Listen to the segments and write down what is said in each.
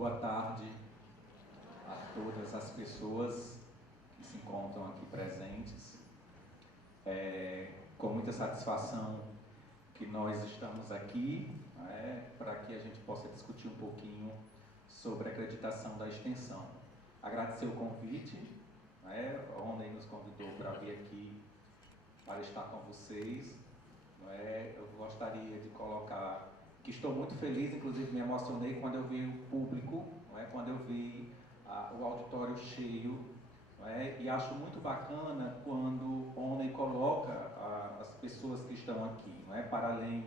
Boa tarde a todas as pessoas que se encontram aqui presentes. Com muita satisfação que nós estamos aqui, para que a gente possa discutir um pouquinho sobre a acreditação da extensão. Agradecer o convite, a Rony nos convidou para vir aqui para estar com vocês. Eu gostaria de colocar que estou muito feliz, inclusive me emocionei quando eu vi o público, quando eu vi o auditório cheio, e acho muito bacana quando o Rony coloca as pessoas que estão aqui, para além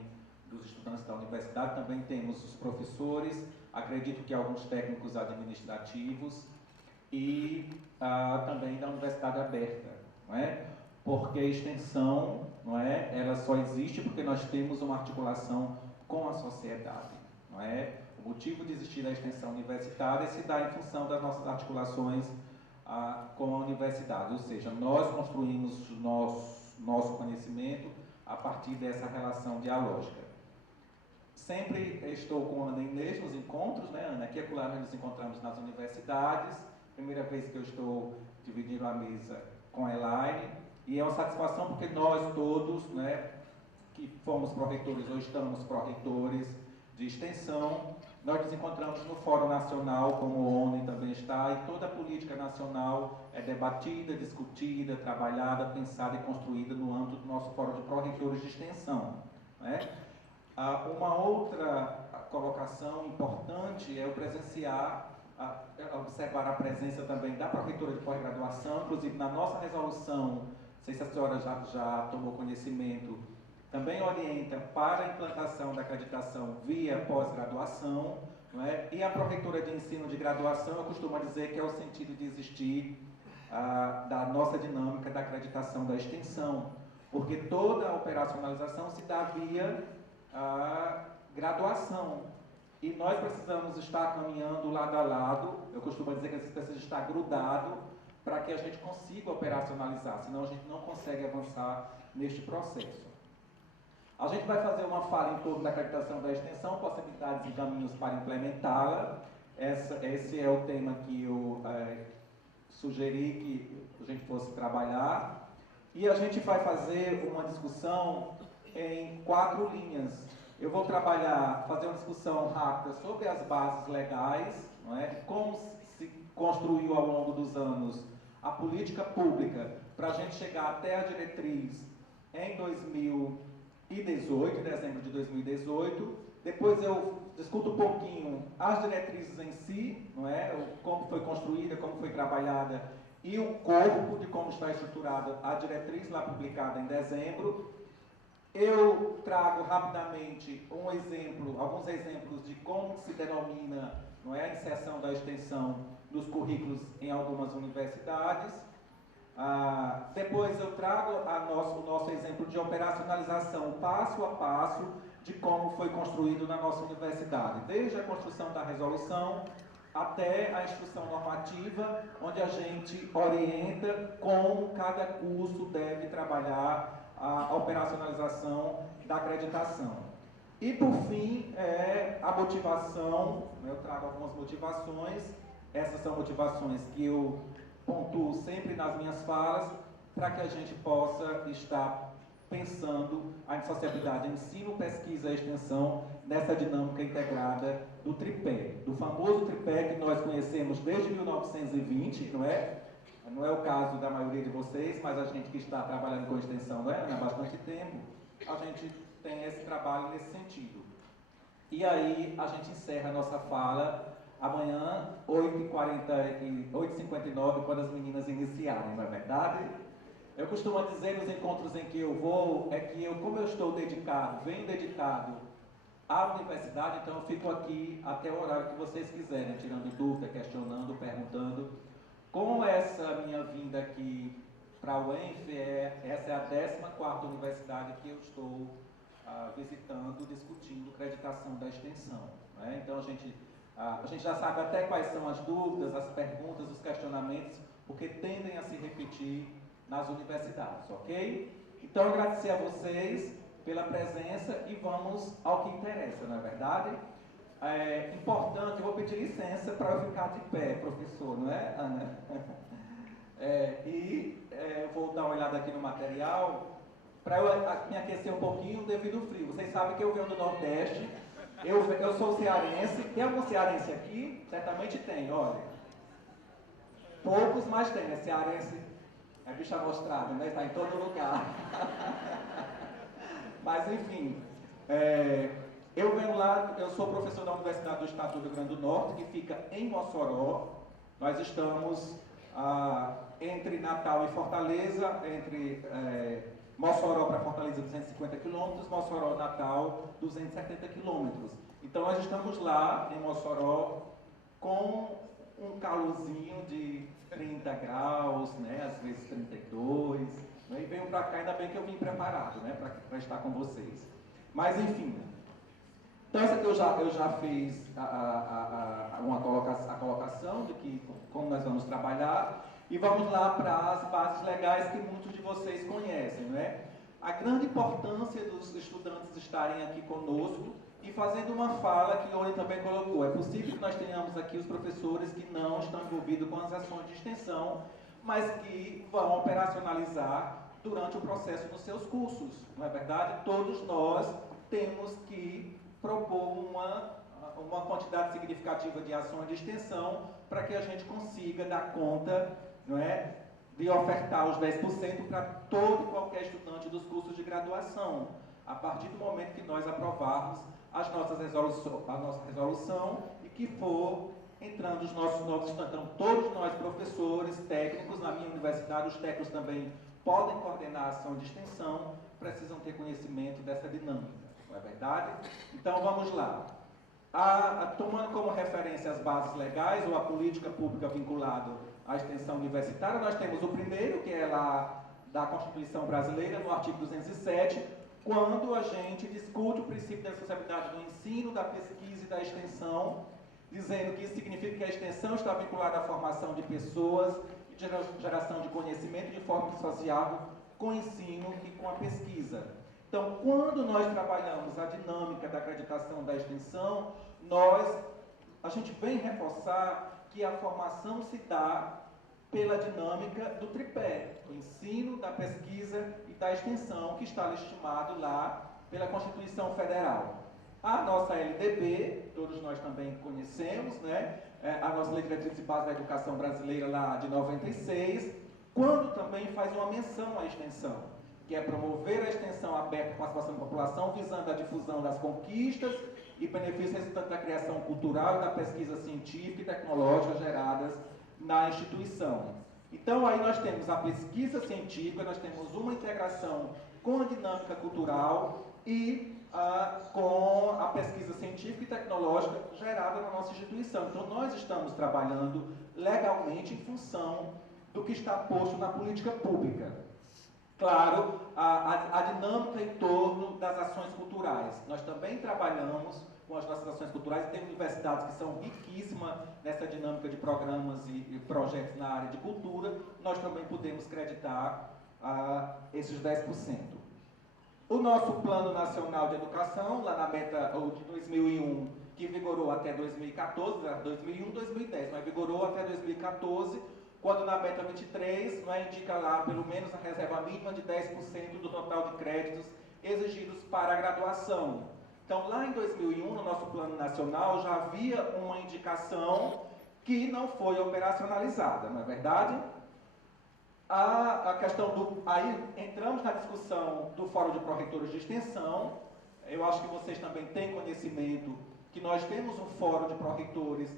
dos estudantes da universidade, também temos os professores, acredito que alguns técnicos administrativos e também da Universidade Aberta, porque a extensão, ela só existe porque nós temos uma articulação com a sociedade, O motivo de existir a extensão universitária se dá em função das nossas articulações com a universidade, ou seja, nós construímos nosso conhecimento a partir dessa relação dialógica. Sempre estou com a Ana Inês nos encontros, Ana, aqui e acolá nós nos encontramos nas universidades, primeira vez que eu estou dividindo a mesa com a Elaine, e é uma satisfação porque nós todos, que fomos pró-reitores ou estamos pró-reitores de extensão, nós nos encontramos no Fórum Nacional, como o ONU também está, e toda a política nacional é debatida, discutida, trabalhada, pensada e construída no âmbito do nosso Fórum de Pró-Reitores de Extensão. Uma outra colocação importante é o presenciar, observar a presença também da Pró-Reitora de Pós-Graduação, inclusive na nossa resolução, não sei se a senhora já tomou conhecimento, também orienta para a implantação da acreditação via pós-graduação, e a Pró-Reitora de Ensino de Graduação, eu costumo dizer que é o sentido de existir da nossa dinâmica da acreditação da extensão, porque toda a operacionalização se dá via graduação, e nós precisamos estar caminhando lado a lado, eu costumo dizer que a gente precisa estar grudado para que a gente consiga operacionalizar, senão a gente não consegue avançar neste processo. A gente vai fazer uma fala em torno da acreditação da extensão, possibilidades e caminhos para implementá-la. Esse é o tema que eu sugeri que a gente fosse trabalhar. E a gente vai fazer uma discussão em 4 linhas. Eu vou fazer uma discussão rápida sobre as bases legais, como se construiu ao longo dos anos a política pública para a gente chegar até a diretriz em 2018, em dezembro de 2018. Depois eu discuto um pouquinho as diretrizes em si, como foi construída, como foi trabalhada, e o corpo de como está estruturada a diretriz lá publicada em dezembro. Eu trago rapidamente alguns exemplos de como se denomina a inserção da extensão nos currículos em algumas universidades. Depois eu trago o nosso exemplo de operacionalização, passo a passo, de como foi construído na nossa universidade, desde a construção da resolução até a instrução normativa, onde a gente orienta como cada curso deve trabalhar a operacionalização da acreditação. E, por fim, a motivação, eu trago algumas motivações, essas são motivações que eu pontuo sempre nas minhas falas, para que a gente possa estar pensando a indissociabilidade ensino, pesquisa e extensão nessa dinâmica integrada do tripé, do famoso tripé que nós conhecemos desde 1920, não é? Não é o caso da maioria de vocês, mas a gente que está trabalhando com extensão há bastante tempo, a gente tem esse trabalho nesse sentido. E aí a gente encerra a nossa fala amanhã, 8h59, quando as meninas iniciarem, não é verdade? Eu costumo dizer nos encontros em que eu vou, como eu estou venho dedicado à universidade, então eu fico aqui até o horário que vocês quiserem, tirando dúvida, questionando, perguntando. Com essa minha vinda aqui para a UENF, essa é a 14ª universidade que eu estou visitando, discutindo acreditação da extensão. Então a gente já sabe até quais são as dúvidas, as perguntas, os questionamentos, porque tendem a se repetir nas universidades, ok? Então agradecer a vocês pela presença e vamos ao que interessa, não é verdade? É importante, eu vou pedir licença para eu ficar de pé, professor, não é, Ana? Eu vou dar uma olhada aqui no material, para eu me aquecer um pouquinho devido ao frio. Vocês sabem que eu venho do Nordeste, eu sou cearense. Tem algum cearense aqui? Certamente tem, olha. Poucos, mas tem, né? Cearense é bicha mostrada, né? Está em todo lugar. Mas, enfim, eu venho lá, eu sou professor da Universidade do Estado do Rio Grande do Norte, que fica em Mossoró. Nós estamos entre Natal e Fortaleza, entre Mossoró para Fortaleza 250 km, Mossoró Natal 270 km. Então nós estamos lá em Mossoró com um calorzinho de 30 graus, né, às vezes 32, né, e venho para cá, ainda bem que eu vim preparado, né, para estar com vocês. Mas enfim, então essa aqui eu já fiz a colocação de que, como nós vamos trabalhar. E vamos lá para as bases legais que muitos de vocês conhecem, não é? A grande importância dos estudantes estarem aqui conosco e fazendo uma fala que o Oni também colocou. É possível que nós tenhamos aqui os professores que não estão envolvidos com as ações de extensão, mas que vão operacionalizar durante o processo dos seus cursos, não é verdade? Todos nós temos que propor uma quantidade significativa de ações de extensão para que a gente consiga dar conta, não é, de ofertar os 10% para todo e qualquer estudante dos cursos de graduação, a partir do momento que nós aprovarmos a nossa resolução e que for entrando os nossos novos estudantes. Então, todos nós, professores, técnicos, na minha universidade, os técnicos também podem coordenar a ação de extensão, precisam ter conhecimento dessa dinâmica, não é verdade? Então, vamos lá. Tomando como referência as bases legais ou a política pública vinculada à extensão universitária, nós temos o primeiro, que é lá da Constituição Brasileira, no artigo 207, quando a gente discute o princípio da responsabilidade do ensino, da pesquisa e da extensão, dizendo que isso significa que a extensão está vinculada à formação de pessoas e de geração de conhecimento de forma associada com o ensino e com a pesquisa. Então, quando nós trabalhamos a dinâmica da acreditação da extensão, a gente vem reforçar que a formação se dá pela dinâmica do tripé, do ensino, da pesquisa e da extensão, que está legitimado lá pela Constituição Federal. A nossa LDB, todos nós também conhecemos, né? A nossa Lei de Diretrizes e Bases da Educação Brasileira, lá de 96, quando também faz uma menção à extensão, que é promover a extensão aberta com a participação da população, visando a difusão das conquistas e benefícios resultantes da criação cultural e da pesquisa científica e tecnológica geradas na instituição. Então, aí nós temos a pesquisa científica, nós temos uma integração com a dinâmica cultural e com a pesquisa científica e tecnológica gerada na nossa instituição. Então, nós estamos trabalhando legalmente em função do que está posto na política pública. Claro, a dinâmica em torno das ações culturais. Nós também trabalhamos com as nossas ações culturais, tem universidades que são riquíssimas nessa dinâmica de programas e projetos na área de cultura, nós também podemos creditar esses 10%. O nosso Plano Nacional de Educação, lá na meta de 2001, que vigorou até 2014, 2001, 2010, mas vigorou até 2014, quando na meta 23, indica lá pelo menos a reserva mínima de 10% do total de créditos exigidos para a graduação. Então, lá em 2001, no nosso Plano Nacional, já havia uma indicação que não foi operacionalizada, não é verdade? A questão aí entramos na discussão do Fórum de Pró-Reitores de Extensão. Eu acho que vocês também têm conhecimento que nós temos um Fórum de Pró-Reitores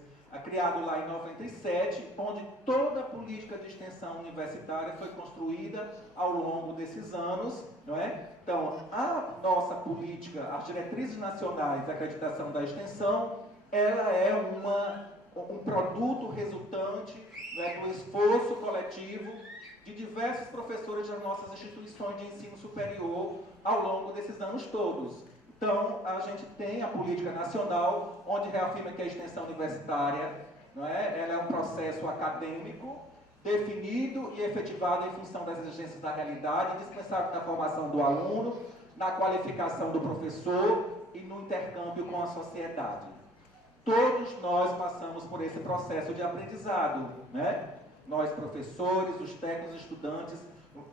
criado lá em 97, onde toda a política de extensão universitária foi construída ao longo desses anos, não é? Então, a nossa política, as diretrizes nacionais de acreditação da extensão, ela é um produto resultante, não é, do esforço coletivo de diversos professores das nossas instituições de ensino superior ao longo desses anos todos. Então, a gente tem a política nacional, onde reafirma que a extensão universitária, não é? Ela é um processo acadêmico, definido e efetivado em função das exigências da realidade, indispensável na formação do aluno, na qualificação do professor e no intercâmbio com a sociedade. Todos nós passamos por esse processo de aprendizado, né? Nós, professores, os técnicos, os estudantes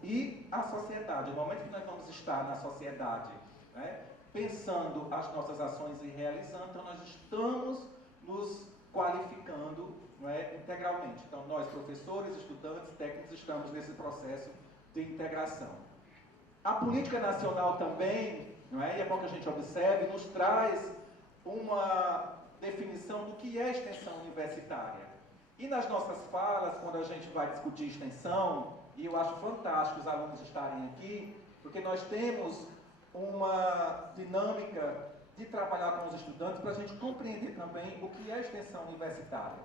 e a sociedade. No momento que nós vamos estar na sociedade, né, pensando as nossas ações e realizando, então nós estamos nos qualificando, não é, integralmente. Então, nós, professores, estudantes, técnicos, estamos nesse processo de integração. A política nacional também, não é, e é bom que a gente observe, nos traz uma definição do que é extensão universitária. E nas nossas falas, quando a gente vai discutir extensão, e eu acho fantástico os alunos estarem aqui, porque nós temos uma dinâmica de trabalhar com os estudantes para a gente compreender também o que é extensão universitária.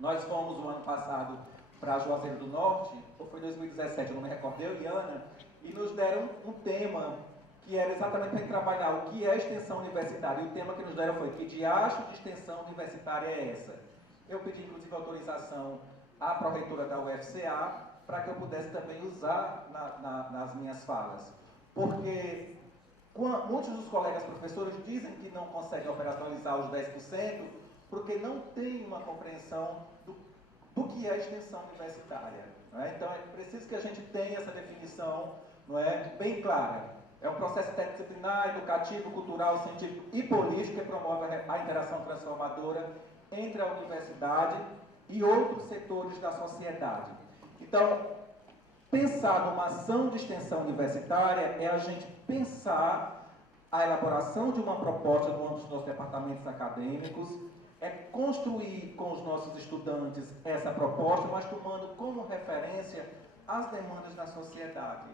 Nós fomos no ano passado para Juazeiro do Norte, ou foi 2017, eu não me recordo, eu e Ana, e nos deram um tema que era exatamente para trabalhar o que é extensão universitária. E o tema que nos deram foi: que diacho de extensão universitária é essa? Eu pedi, inclusive, autorização à pró-reitora da UFCA para que eu pudesse também usar nas minhas falas. Porque muitos dos colegas professores dizem que não conseguem operacionalizar os 10% porque não têm uma compreensão do que é extensão universitária. Não é? Então, é preciso que a gente tenha essa definição, não é, bem clara. É um processo interdisciplinar, educativo, cultural, científico e político que promove a interação transformadora entre a universidade e outros setores da sociedade. Então, pensar numa ação de extensão universitária é a gente pensar a elaboração de uma proposta no âmbito dos nossos departamentos acadêmicos, é construir com os nossos estudantes essa proposta, mas tomando como referência as demandas da sociedade.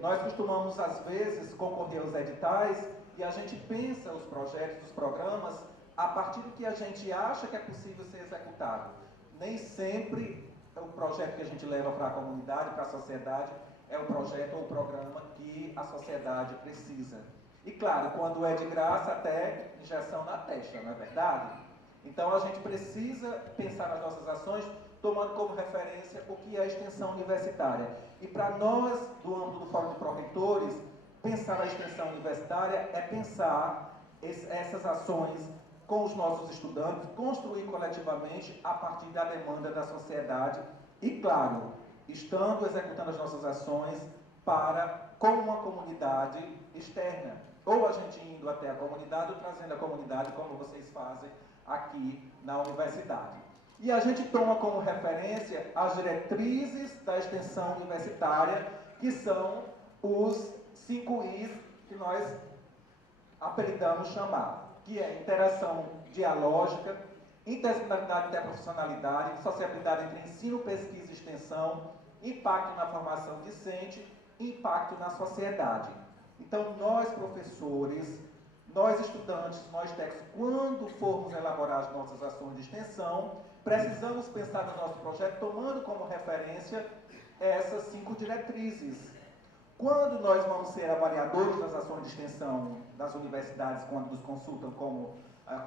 Nós costumamos, às vezes, concorrer aos editais e a gente pensa os projetos, os programas, a partir do que a gente acha que é possível ser executado. Nem sempre o projeto que a gente leva para a comunidade, para a sociedade, é o projeto ou o programa que a sociedade precisa. E claro, quando é de graça, até injeção na testa, não é verdade? Então a gente precisa pensar nas nossas ações, tomando como referência o que é a extensão universitária. E para nós, do âmbito do Fórum de Pró-Reitores, pensar a extensão universitária é pensar essas ações com os nossos estudantes, construir coletivamente a partir da demanda da sociedade e, claro, estando executando as nossas ações com uma comunidade externa. Ou a gente indo até a comunidade ou trazendo a comunidade, como vocês fazem aqui na universidade. E a gente toma como referência as diretrizes da extensão universitária, que são os 5 Is que nós apelidamos chamar, que é interação dialógica, interdisciplinaridade e interprofissionalidade, sociabilidade entre ensino, pesquisa e extensão, impacto na formação discente, impacto na sociedade. Então, nós professores, nós estudantes, nós técnicos, quando formos elaborar as nossas ações de extensão, precisamos pensar no nosso projeto tomando como referência essas 5 diretrizes. Quando nós vamos ser avaliadores das ações de extensão das universidades, quando nos consultam como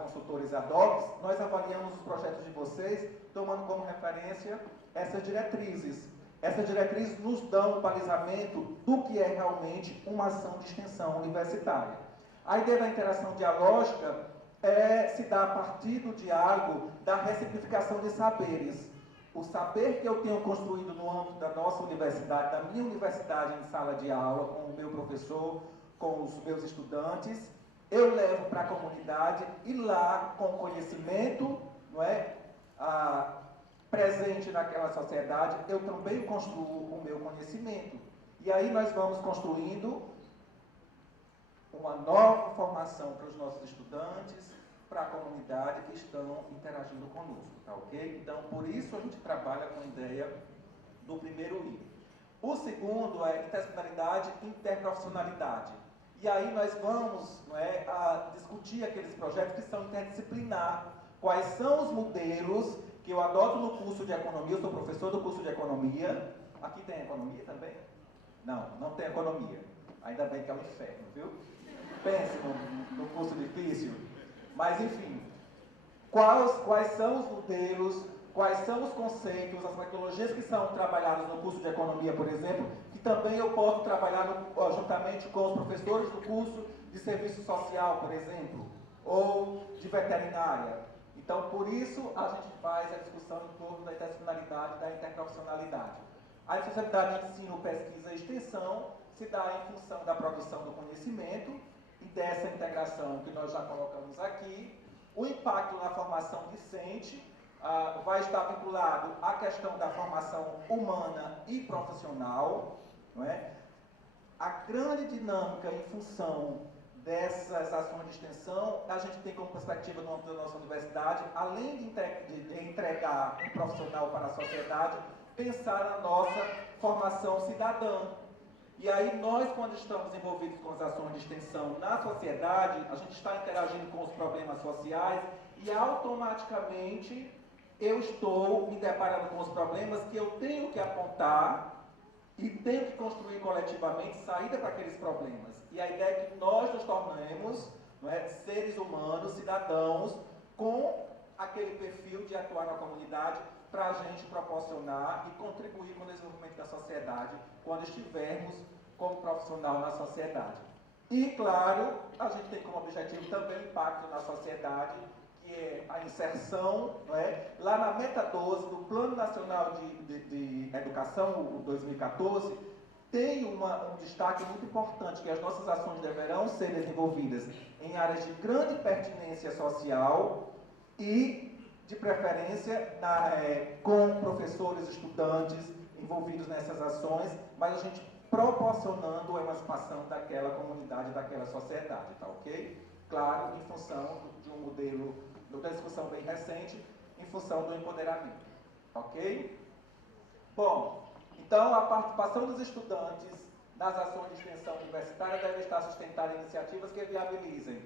consultores ad hoc, nós avaliamos os projetos de vocês tomando como referência essas diretrizes. Essas diretrizes nos dão o balizamento do que é realmente uma ação de extensão universitária. A ideia da interação dialógica se dá a partir do diálogo da ressignificação de saberes. O saber que eu tenho construído no âmbito da nossa universidade, da minha universidade em sala de aula, com o meu professor, com os meus estudantes, eu levo para a comunidade e lá, com conhecimento, não é, presente naquela sociedade, eu também construo o meu conhecimento. E aí nós vamos construindo uma nova formação para os nossos estudantes, para a comunidade que estão interagindo conosco, tá ok? Então, por isso a gente trabalha com a ideia do primeiro I. O segundo é interdisciplinaridade e interprofissionalidade. E aí nós vamos, não é, a discutir aqueles projetos que são interdisciplinar. Quais são os modelos que eu adoto no curso de economia? Eu sou professor do curso de economia. Aqui tem economia também? Não, não tem economia. Ainda bem que é um inferno, viu? Pense no curso difícil. Mas, enfim, quais são os modelos, quais são os conceitos, as metodologias que são trabalhadas no curso de economia, por exemplo, que também eu posso trabalhar juntamente com os professores do curso de serviço social, por exemplo, ou de veterinária. Então, por isso, a gente faz a discussão em torno da interdisciplinaridade e da interprofissionalidade. A especialidade de ensino, pesquisa e extensão se dá em função da produção do conhecimento e dessa integração que nós já colocamos aqui. O impacto na formação discente vai estar vinculado à questão da formação humana e profissional, não é? A grande dinâmica em função dessas ações de extensão, a gente tem como perspectiva no âmbito da nossa universidade, além de entregar um profissional para a sociedade, pensar na nossa formação cidadã. E aí nós, quando estamos envolvidos com as ações de extensão na sociedade, a gente está interagindo com os problemas sociais e automaticamente eu estou me deparando com os problemas que eu tenho que apontar e tenho que construir coletivamente saída para aqueles problemas. E a ideia é que nós nos tornemos, não é, seres humanos, cidadãos, com aquele perfil de atuar na comunidade para a gente proporcionar e contribuir com o desenvolvimento da sociedade quando estivermos como profissional na sociedade. E, claro, a gente tem como objetivo também o impacto na sociedade, que é a inserção, não é? Lá na meta 12 do Plano Nacional de Educação, o 2014, tem um destaque muito importante, que as nossas ações deverão ser desenvolvidas em áreas de grande pertinência social e, de preferência, com professores, estudantes envolvidos nessas ações, mas a gente proporcionando a emancipação daquela comunidade, daquela sociedade, tá ok? Claro, em função de um modelo, de uma discussão bem recente, em função do empoderamento, ok? Bom, então a participação dos estudantes nas ações de extensão universitária deve estar sustentada em iniciativas que viabilizem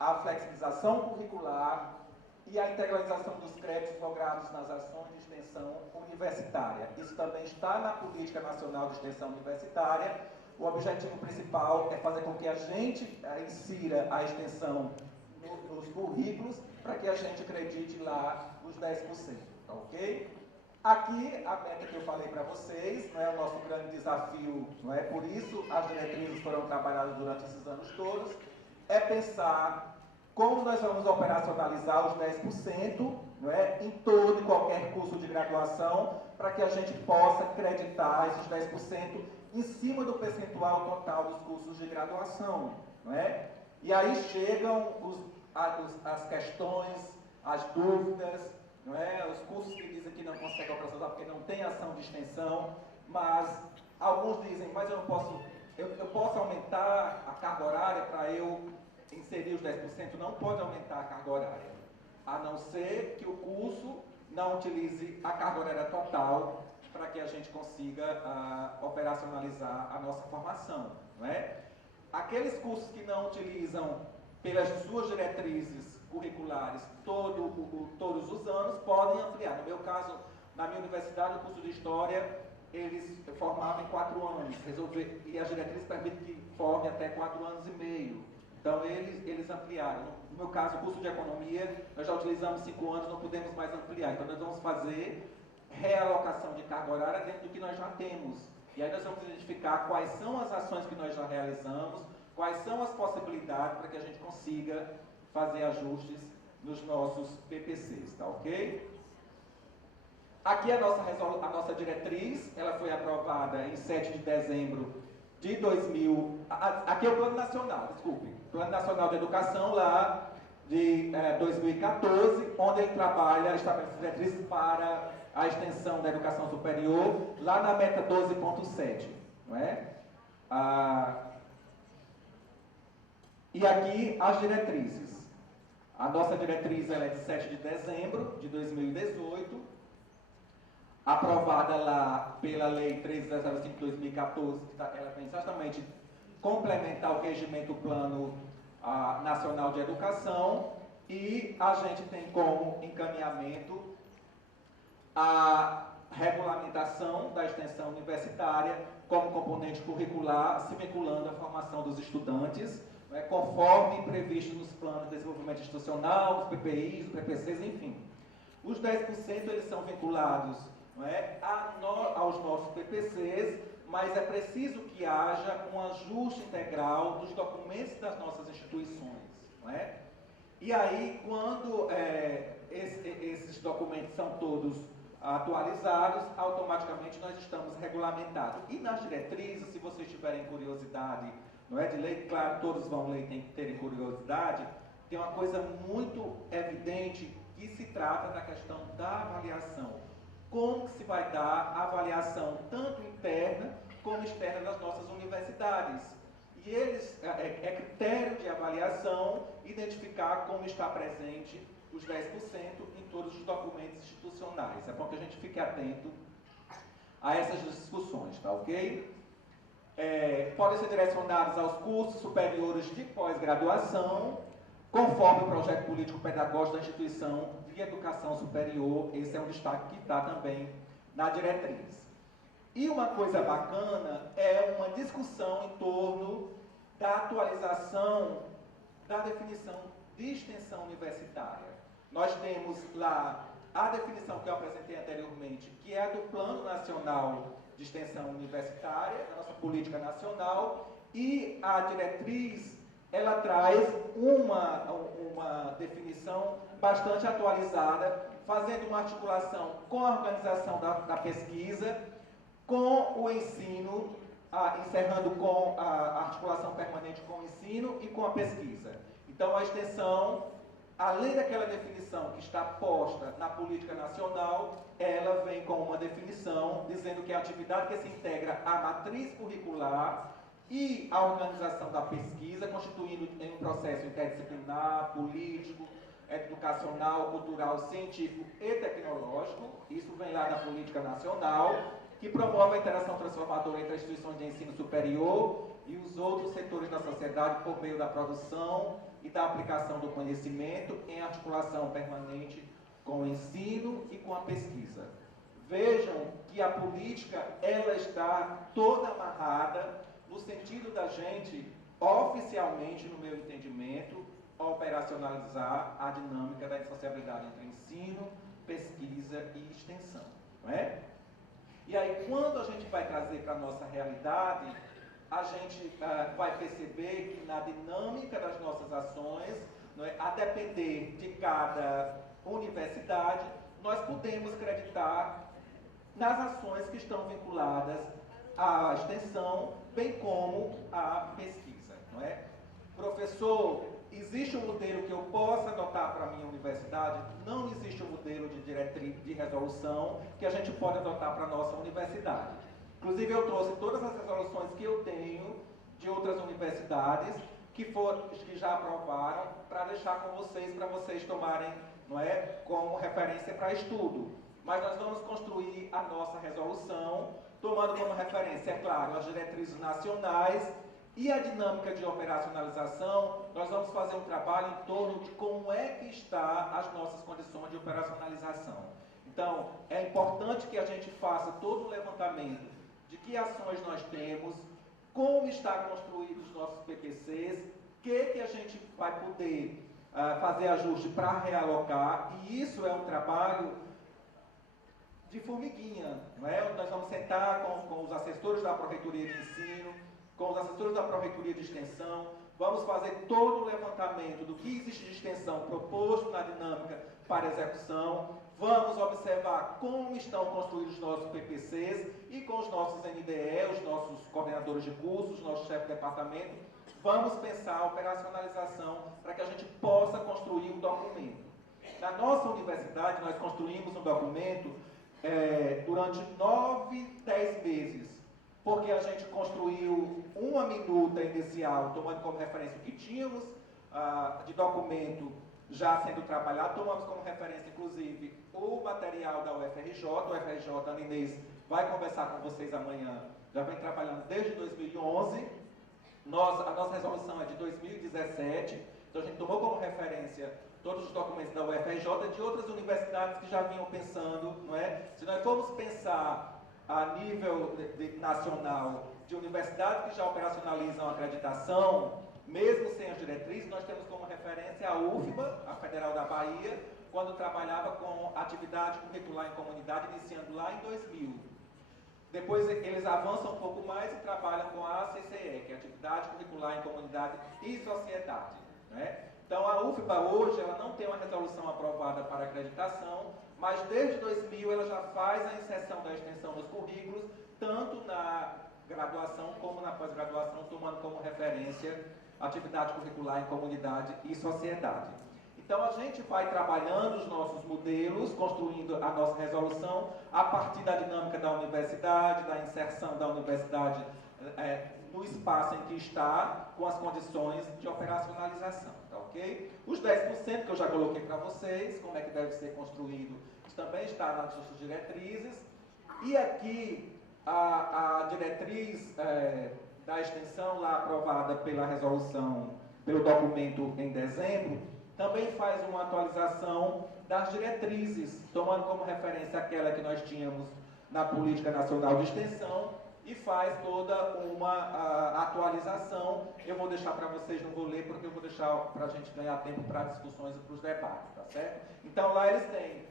a flexibilização curricular e a integralização dos créditos logrados nas ações de extensão universitária. Isso também está na Política Nacional de Extensão Universitária. O objetivo principal é fazer com que a gente insira a extensão nos currículos para que a gente acredite lá os 10%, tá ok? Aqui, a meta que eu falei para vocês, não é o nosso grande desafio, não é? Por isso as diretrizes foram trabalhadas durante esses anos todos, é pensar como nós vamos operacionalizar os 10%, não é? Em todo e qualquer curso de graduação, para que a gente possa acreditar esses 10% em cima do percentual total dos cursos de graduação, não é? E aí chegam as questões, as dúvidas, não é? Os cursos que dizem que não conseguem operacionalizar porque não tem ação de extensão, mas alguns dizem, mas eu posso aumentar a carga horária para eu inserir os 10%? Não pode aumentar a carga horária, a não ser que o curso não utilize a carga horária total para que a gente consiga operacionalizar a nossa formação, não é? Aqueles cursos que não utilizam, pelas suas diretrizes curriculares, todos os anos, podem ampliar. No meu caso, na minha universidade, o curso de História, eles formavam em 4 anos, e as diretrizes permitem que forme até 4 anos e meio. Então, eles ampliaram. No meu caso, o curso de Economia, nós já utilizamos 5 anos, não podemos mais ampliar. Então, nós vamos fazer realocação de carga horária dentro do que nós já temos. E aí nós vamos identificar quais são as ações que nós já realizamos, quais são as possibilidades para que a gente consiga fazer ajustes nos nossos PPCs, tá ok? Aqui a nossa diretriz, ela foi aprovada em 7 de dezembro de 2000, aqui é o Plano Nacional, desculpe, Plano Nacional de Educação lá de 2014, onde ele trabalha, estabelece diretrizes para a extensão da educação superior, lá na meta 12.7, não é? E aqui as diretrizes. A nossa diretriz ela é de 7 de dezembro de 2018, aprovada lá pela Lei 1305 de 2014, ela vem exatamente complementar o regimento Plano Nacional de Educação, e a gente tem como encaminhamento a regulamentação da extensão universitária como componente curricular, se vinculando à formação dos estudantes, conforme previsto nos planos de desenvolvimento institucional, os PPIs, os PPCs, enfim. Os 10% eles são vinculados, não é, aos nossos PPCs, mas é preciso que haja um ajuste integral dos documentos das nossas instituições, não é? E aí, quando esses documentos são todos atualizados, automaticamente nós estamos regulamentados. E nas diretrizes, se vocês tiverem curiosidade, não é de ler, claro, todos vão ler e tem que terem curiosidade, tem uma coisa muito evidente que se trata da questão da avaliação. Como que se vai dar a avaliação tanto interna como externa das nossas universidades. E eles, é critério de avaliação identificar como está presente os 10% em todos os documentos institucionais. É bom que a gente fique atento a essas discussões, tá ok? Podem ser direcionados aos cursos superiores de pós-graduação, conforme o projeto político-pedagógico da instituição de educação superior. Esse é um destaque que está também na diretriz. E uma coisa bacana é uma discussão em torno da atualização da definição de extensão universitária. Nós temos lá a definição que eu apresentei anteriormente, que é a do Plano Nacional de Extensão Universitária, da nossa política nacional, e a diretriz, ela traz uma definição bastante atualizada, fazendo uma articulação com a organização da pesquisa, com o ensino, encerrando com a articulação permanente com o ensino e com a pesquisa. Então, a extensão, além daquela definição que está posta na política nacional, ela vem com uma definição dizendo que é a atividade que se integra à matriz curricular e à organização da pesquisa, constituindo em um processo interdisciplinar, político, educacional, cultural, científico e tecnológico. Isso vem lá da política nacional, que promove a interação transformadora entre as instituições de ensino superior e os outros setores da sociedade por meio da produção e da aplicação do conhecimento em articulação permanente com o ensino e com a pesquisa. Vejam que a política, ela está toda amarrada no sentido da gente, oficialmente, no meu entendimento, operacionalizar a dinâmica da indissociabilidade entre ensino, pesquisa e extensão, não é? E aí, quando a gente vai trazer para a nossa realidade, a gente vai perceber que na dinâmica das nossas ações, não é, a depender de cada universidade, nós podemos acreditar nas ações que estão vinculadas à extensão, bem como à pesquisa, não é? Professor, existe um modelo que eu possa adotar para a minha universidade? Não existe um modelo de diretriz, de resolução que a gente pode adotar para a nossa universidade. Inclusive, eu trouxe todas as resoluções que eu tenho de outras universidades que já aprovaram, para deixar com vocês, para vocês tomarem, não é, como referência para estudo. Mas nós vamos construir a nossa resolução, tomando como referência, é claro, as diretrizes nacionais e a dinâmica de operacionalização. Nós vamos fazer um trabalho em torno de como é que está as nossas condições de operacionalização. Então, é importante que a gente faça todo o levantamento de que ações nós temos, como está construídos os nossos PPCs, que a gente vai poder fazer ajuste para realocar, e isso é um trabalho de formiguinha, não é? Nós vamos sentar com os assessores da Pró-Reitoria de Ensino, com os assessores da Pró-Reitoria de Extensão, vamos fazer todo o levantamento do que existe de extensão proposto na dinâmica para execução, vamos observar como estão construídos os nossos PPCs e com os nossos NDE, os nossos coordenadores de cursos, os nossos chefes de departamento, vamos pensar a operacionalização para que a gente possa construir um documento. Na nossa universidade, nós construímos um documento durante 9, 10 meses, porque a gente construiu uma minuta inicial, tomando como referência o que tínhamos de documento já sendo trabalhado, tomamos como referência, inclusive, o material da UFRJ. O UFRJ, a Ana Inês vai conversar com vocês amanhã, já vem trabalhando desde 2011, a nossa resolução é de 2017, então a gente tomou como referência todos os documentos da UFRJ e de outras universidades que já vinham pensando, não é? Se nós formos pensar a nível nacional de universidades que já operacionalizam a acreditação, mesmo sem as diretrizes, nós temos como referência a UFBA, a Federal da Bahia, quando trabalhava com atividade curricular em comunidade, iniciando lá em 2000. Depois eles avançam um pouco mais e trabalham com a ACCE, que é Atividade Curricular em Comunidade e Sociedade, né? Então, a UFBA hoje, ela não tem uma resolução aprovada para acreditação, mas desde 2000 ela já faz a inserção da extensão nos currículos, tanto na graduação como na pós-graduação, tomando como referência atividade curricular em comunidade e sociedade. Então, a gente vai trabalhando os nossos modelos, construindo a nossa resolução a partir da dinâmica da universidade, da inserção da universidade no espaço em que está, com as condições de operacionalização, tá ok? Os 10% que eu já coloquei para vocês, como é que deve ser construído, isso também está nas nossas diretrizes. E aqui, a diretriz da extensão lá aprovada pela resolução, pelo documento em dezembro, também faz uma atualização das diretrizes, tomando como referência aquela que nós tínhamos na Política Nacional de Extensão, e faz toda uma atualização. Eu vou deixar para vocês, não vou ler, porque eu vou deixar para a gente ganhar tempo para discussões e para os debates, tá certo? Então, lá eles têm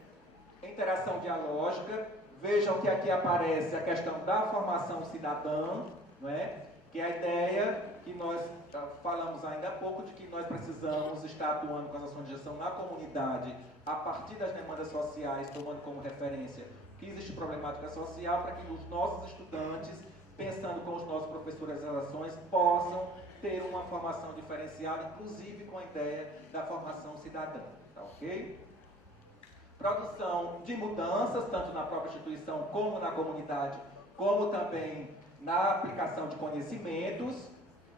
interação dialógica. Vejam que aqui aparece a questão da formação cidadã, não é? Que é a ideia que nós falamos ainda há pouco, de que nós precisamos estar atuando com as ações de gestão na comunidade, a partir das demandas sociais, tomando como referência que existe problemática social, para que os nossos estudantes, pensando com os nossos professores das ações, possam ter uma formação diferenciada, inclusive com a ideia da formação cidadã, tá ok? Produção de mudanças, tanto na própria instituição como na comunidade, como também na aplicação de conhecimentos.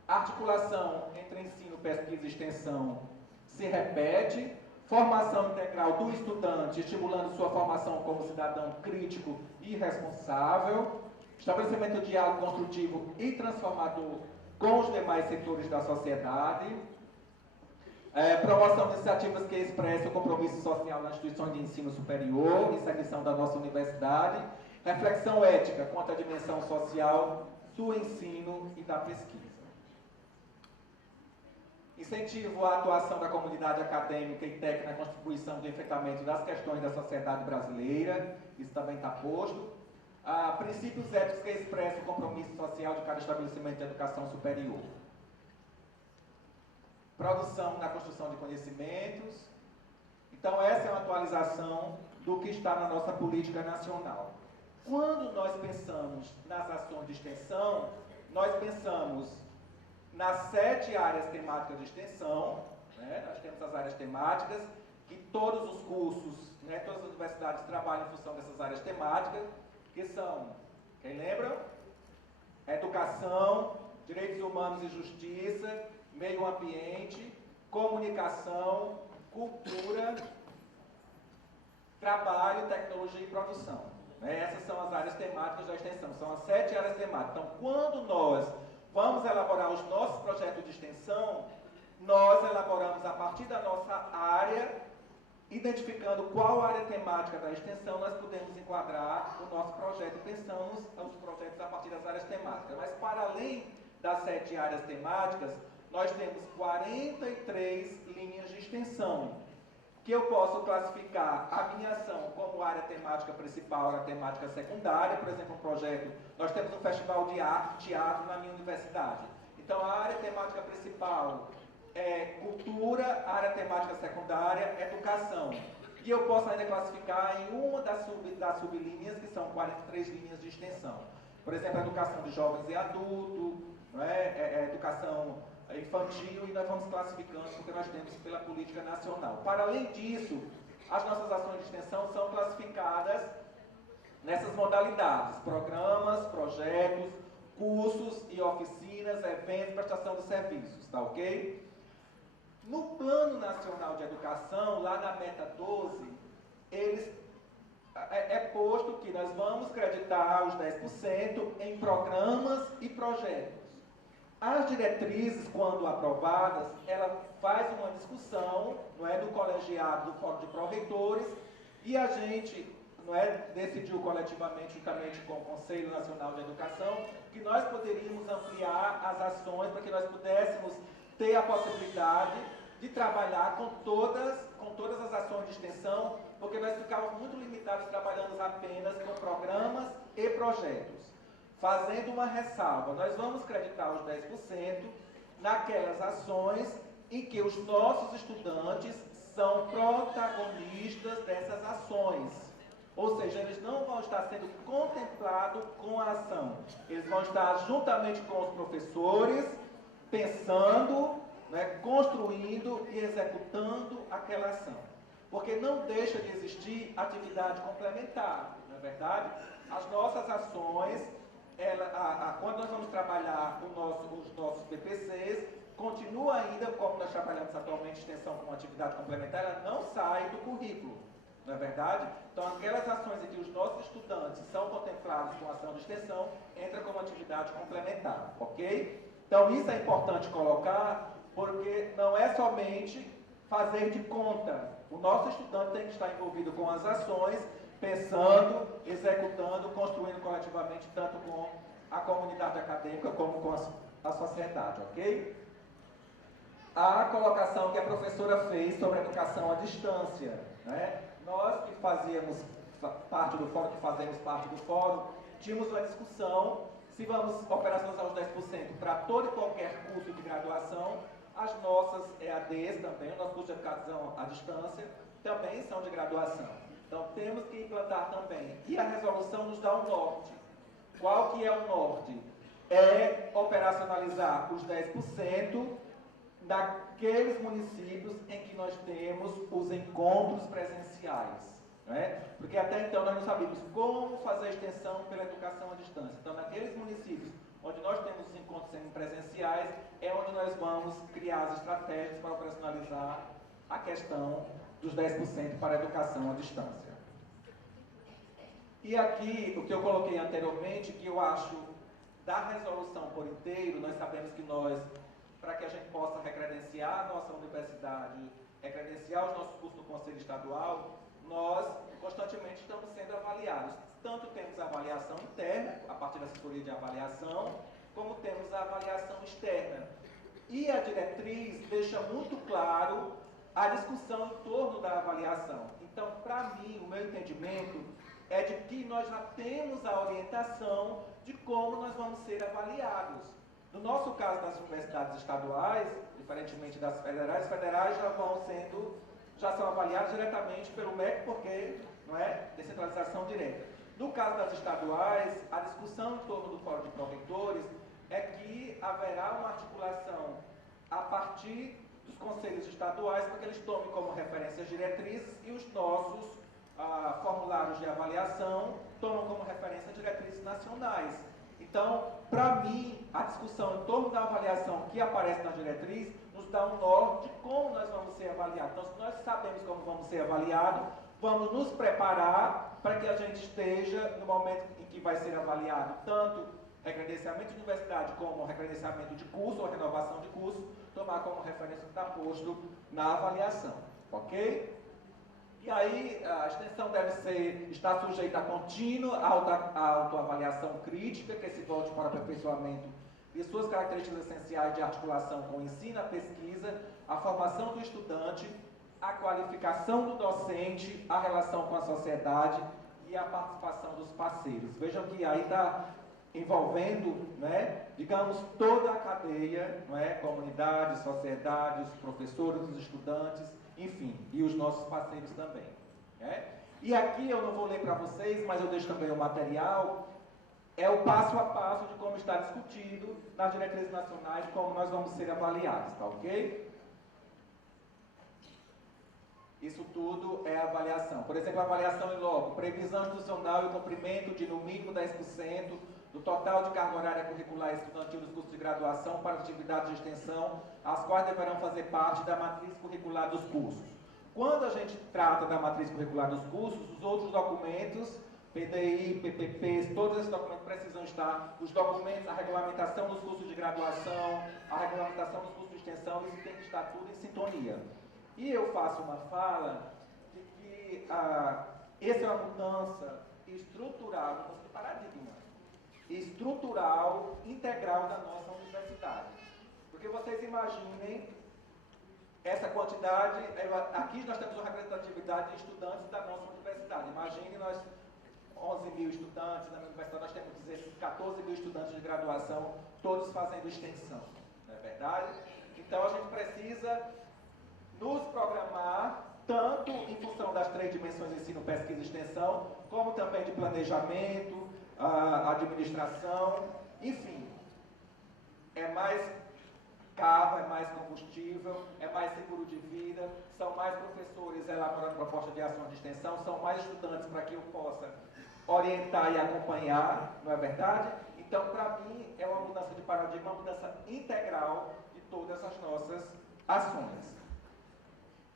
Articulação entre ensino, pesquisa e extensão se repete. Formação integral do estudante, estimulando sua formação como cidadão crítico e responsável. Estabelecimento de diálogo construtivo e transformador com os demais setores da sociedade. Promoção de iniciativas que expressem o compromisso social nas instituições de ensino superior, isso é a missão da nossa universidade. Reflexão ética quanto à dimensão social do ensino e da pesquisa. Incentivo à atuação da comunidade acadêmica e técnica na contribuição do enfrentamento das questões da sociedade brasileira, isso também está posto. Princípios éticos que expressam o compromisso social de cada estabelecimento de educação superior. Produção na construção de conhecimentos. Então, essa é uma atualização do que está na nossa política nacional. Quando nós pensamos nas ações de extensão, nós pensamos nas 7 áreas temáticas de extensão, né? Nós temos as áreas temáticas, que todos os cursos, né, todas as universidades trabalham em função dessas áreas temáticas, que são, quem lembra? Educação, direitos humanos e justiça, meio ambiente, comunicação, cultura, trabalho, tecnologia e produção. Essas são as áreas temáticas da extensão, são as 7 áreas temáticas. Então, quando nós vamos elaborar os nossos projetos de extensão, nós elaboramos a partir da nossa área, identificando qual área temática da extensão nós podemos enquadrar o nosso projeto, e pensamos os projetos a partir das áreas temáticas. Mas, para além das 7 áreas temáticas, nós temos 43 linhas de extensão, que eu posso classificar a minha ação como área temática principal, área temática secundária. Por exemplo, um projeto, nós temos um festival de arte, teatro na minha universidade. Então, a área temática principal é cultura, a área temática secundária, educação. E eu posso ainda classificar em uma das sublinhas, que são 43 linhas de extensão. Por exemplo, a educação de jovens e adultos, educação infantil, e nós vamos classificando porque nós temos pela política nacional. Para além disso, as nossas ações de extensão são classificadas nessas modalidades: programas, projetos, cursos e oficinas, eventos, prestação de serviços, tá ok? No Plano Nacional de Educação, lá na meta 12, é posto que nós vamos creditar os 10% em programas e projetos. As diretrizes, quando aprovadas, ela faz uma discussão, não é, do colegiado, do Fórum de Pró-Reitores, e a gente, não é, decidiu coletivamente, juntamente com o Conselho Nacional de Educação, que nós poderíamos ampliar as ações para que nós pudéssemos ter a possibilidade de trabalhar com todas as ações de extensão, porque nós ficávamos muito limitados trabalhando apenas com programas e projetos. Fazendo uma ressalva, nós vamos creditar os 10% naquelas ações em que os nossos estudantes são protagonistas dessas ações. Ou seja, eles não vão estar sendo contemplados com a ação. Eles vão estar juntamente com os professores, pensando, né, construindo e executando aquela ação. Porque não deixa de existir atividade complementar, não é verdade? As nossas ações, quando nós vamos trabalhar os nossos PPCs, continua ainda, como nós trabalhamos atualmente, extensão como atividade complementar, ela não sai do currículo, não é verdade? Então, aquelas ações em que os nossos estudantes são contemplados com ação de extensão, entra como atividade complementar, ok? Então, isso é importante colocar, porque não é somente fazer de conta. O nosso estudante tem que estar envolvido com as ações, pensando, executando, construindo coletivamente, tanto com a comunidade acadêmica como com a sociedade, ok? A colocação que a professora fez sobre a educação à distância, né? Nós que fazíamos parte do fórum, tínhamos uma discussão se vamos operacionalizar os 10% para todo e qualquer curso de graduação. As nossas EADs também, o nosso curso de educação à distância, também são de graduação. Então temos que implantar também. E a resolução nos dá o norte. Qual que é o norte? É operacionalizar os 10% naqueles municípios em que nós temos os encontros presenciais. Né? Porque até então nós não sabíamos como fazer a extensão pela educação à distância. Então, naqueles municípios onde nós temos os encontros semipresenciais, é onde nós vamos criar as estratégias para operacionalizar a questão dos 10% para a educação à distância. E aqui, o que eu coloquei anteriormente, que eu acho da resolução por inteiro, nós sabemos que nós, para que a gente possa recredenciar a nossa universidade, recredenciar os nossos cursos no Conselho Estadual, nós constantemente estamos sendo avaliados. Tanto temos a avaliação interna, a partir da assessoria de avaliação, como temos a avaliação externa. E a diretriz deixa muito claro a discussão em torno da avaliação. Então, para mim, o meu entendimento é de que nós já temos a orientação de como nós vamos ser avaliados. No nosso caso das universidades estaduais, diferentemente das federais, já são avaliados diretamente pelo MEC, porque não é descentralização direta. No caso das estaduais, a discussão em torno do Fórum de Proreitores é que haverá uma articulação a partir dos conselhos estaduais, para que eles tomem como referência as diretrizes e os nossos formulários de avaliação tomam como referência diretrizes nacionais. Então, para mim, a discussão em torno da avaliação que aparece nas diretrizes nos dá um norte de como nós vamos ser avaliados. Então, se nós sabemos como vamos ser avaliados, vamos nos preparar para que a gente esteja no momento em que vai ser avaliado tanto recredenciamento de universidade como recredenciamento de curso ou renovação de curso, tomar como referência o que está posto na avaliação, ok? E aí, a extensão deve estar sujeita a contínua autoavaliação crítica, que se volte para o aperfeiçoamento de suas características essenciais de articulação com o ensino, a pesquisa, a formação do estudante, a qualificação do docente, a relação com a sociedade e a participação dos parceiros. Vejam que aí está envolvendo, né, digamos, toda a cadeia, não é? Comunidade, sociedade, os professores, os estudantes, enfim, e os nossos parceiros também. Né? E aqui eu não vou ler para vocês, mas eu deixo também o material, é o passo a passo de como está discutido nas diretrizes nacionais, como nós vamos ser avaliados, tá ok? Isso tudo é avaliação. Por exemplo, avaliação em loco, previsão institucional e cumprimento de no mínimo 10% do total de carga horária curricular estudantil dos cursos de graduação para atividades de extensão, as quais deverão fazer parte da matriz curricular dos cursos. Quando a gente trata da matriz curricular dos cursos, os outros documentos, PDI, PPPs, todos esses documentos precisam estar, os documentos, a regulamentação dos cursos de graduação, a regulamentação dos cursos de extensão, isso tem que estar tudo em sintonia. E eu faço uma fala de que essa é uma mudança estrutural, mudança de paradigma, estrutural, integral da nossa universidade. Porque vocês imaginem essa quantidade, aqui nós temos uma representatividade de estudantes da nossa universidade. Imagine nós, 11 mil estudantes, na minha universidade nós temos 14 mil estudantes de graduação, todos fazendo extensão, não é verdade? Então a gente precisa nos programar tanto em função das 3 dimensões de ensino, pesquisa e extensão, como também de planejamento, administração, enfim. É mais carro, é mais combustível, é mais seguro de vida, são mais professores elaborando proposta de ação de extensão, são mais estudantes para que eu possa orientar e acompanhar, não é verdade? Então, para mim, é uma mudança de paradigma, uma mudança integral de todas as nossas ações.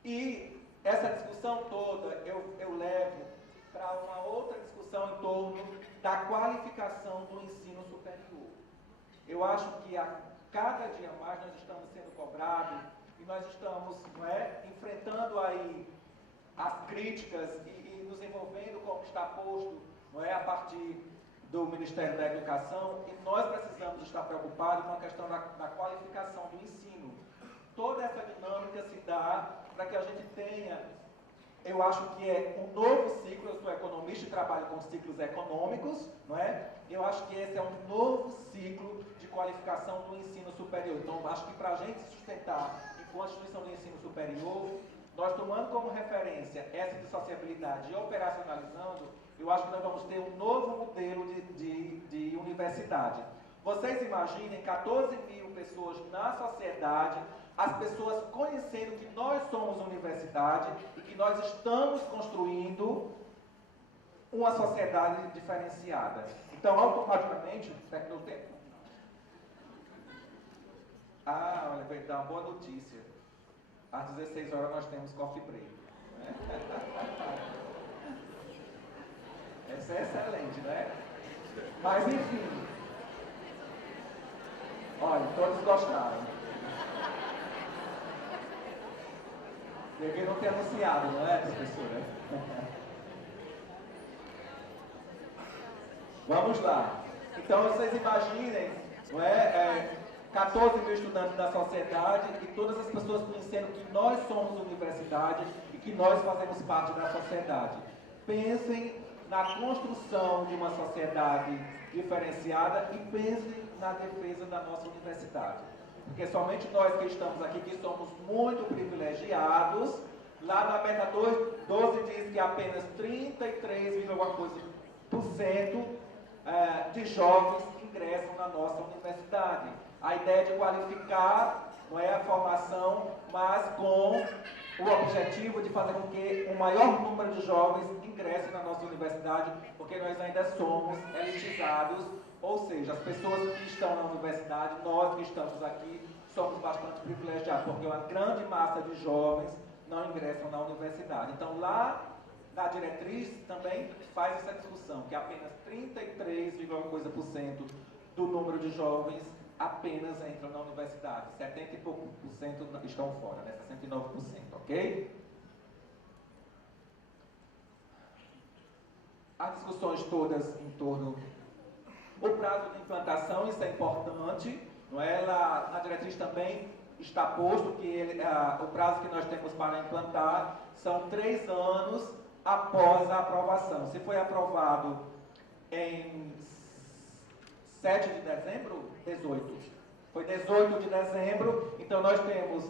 E essa discussão toda eu levo para uma outra discussão em torno da qualificação do ensino superior. Eu acho que a cada dia mais nós estamos sendo cobrados e nós estamos, não é, enfrentando aí as críticas e nos envolvendo como está posto, não é, a partir do Ministério da Educação, e nós precisamos estar preocupados com a questão da qualificação do ensino. Toda essa dinâmica se dá para que a gente tenha, eu acho que é um novo ciclo, eu sou economista e trabalho com ciclos econômicos, não é? Eu acho que esse é um novo ciclo de qualificação do ensino superior. Então, acho que para a gente sustentar enquanto instituição de ensino superior, nós tomando como referência essa dissociabilidade e operacionalizando, eu acho que nós vamos ter um novo modelo de universidade. Vocês imaginem 14 mil pessoas na sociedade, as pessoas conhecendo que nós somos universidade e que nós estamos construindo uma sociedade diferenciada. Então, automaticamente, perto do tempo. Olha, vai dar uma boa notícia. Às 16 horas nós temos coffee break. Né? Essa é excelente, né? Mas, enfim. Olha, todos gostaram. Devia não ter anunciado, não é, professora? Vamos lá. Então, vocês imaginem, não é, 14 mil estudantes da sociedade e todas as pessoas conhecendo que nós somos universidade e que nós fazemos parte da sociedade. Pensem na construção de uma sociedade diferenciada e pensem na defesa da nossa universidade. Porque somente nós que estamos aqui, que somos muito privilegiados, lá na meta 12 diz que apenas 33,1% de jovens ingressam na nossa universidade. A ideia de qualificar não é a formação, mas com o objetivo de fazer com que o maior número de jovens ingressem na nossa universidade, porque nós ainda somos elitizados, ou seja, as pessoas que estão na universidade, nós que estamos aqui, somos bastante privilegiados, porque uma grande massa de jovens não ingressam na universidade. Então, lá na diretriz também faz essa discussão, que apenas 33,1% do número de jovens apenas entram na universidade. 70 e pouco por cento estão fora, né? 69%, ok? As discussões todas em torno do prazo de implantação, isso é importante, não é? Lá na diretriz também está posto que o prazo que nós temos para implantar são 3 anos após a aprovação. Se foi aprovado em 7 de dezembro, 18. Foi 18 de dezembro, então nós temos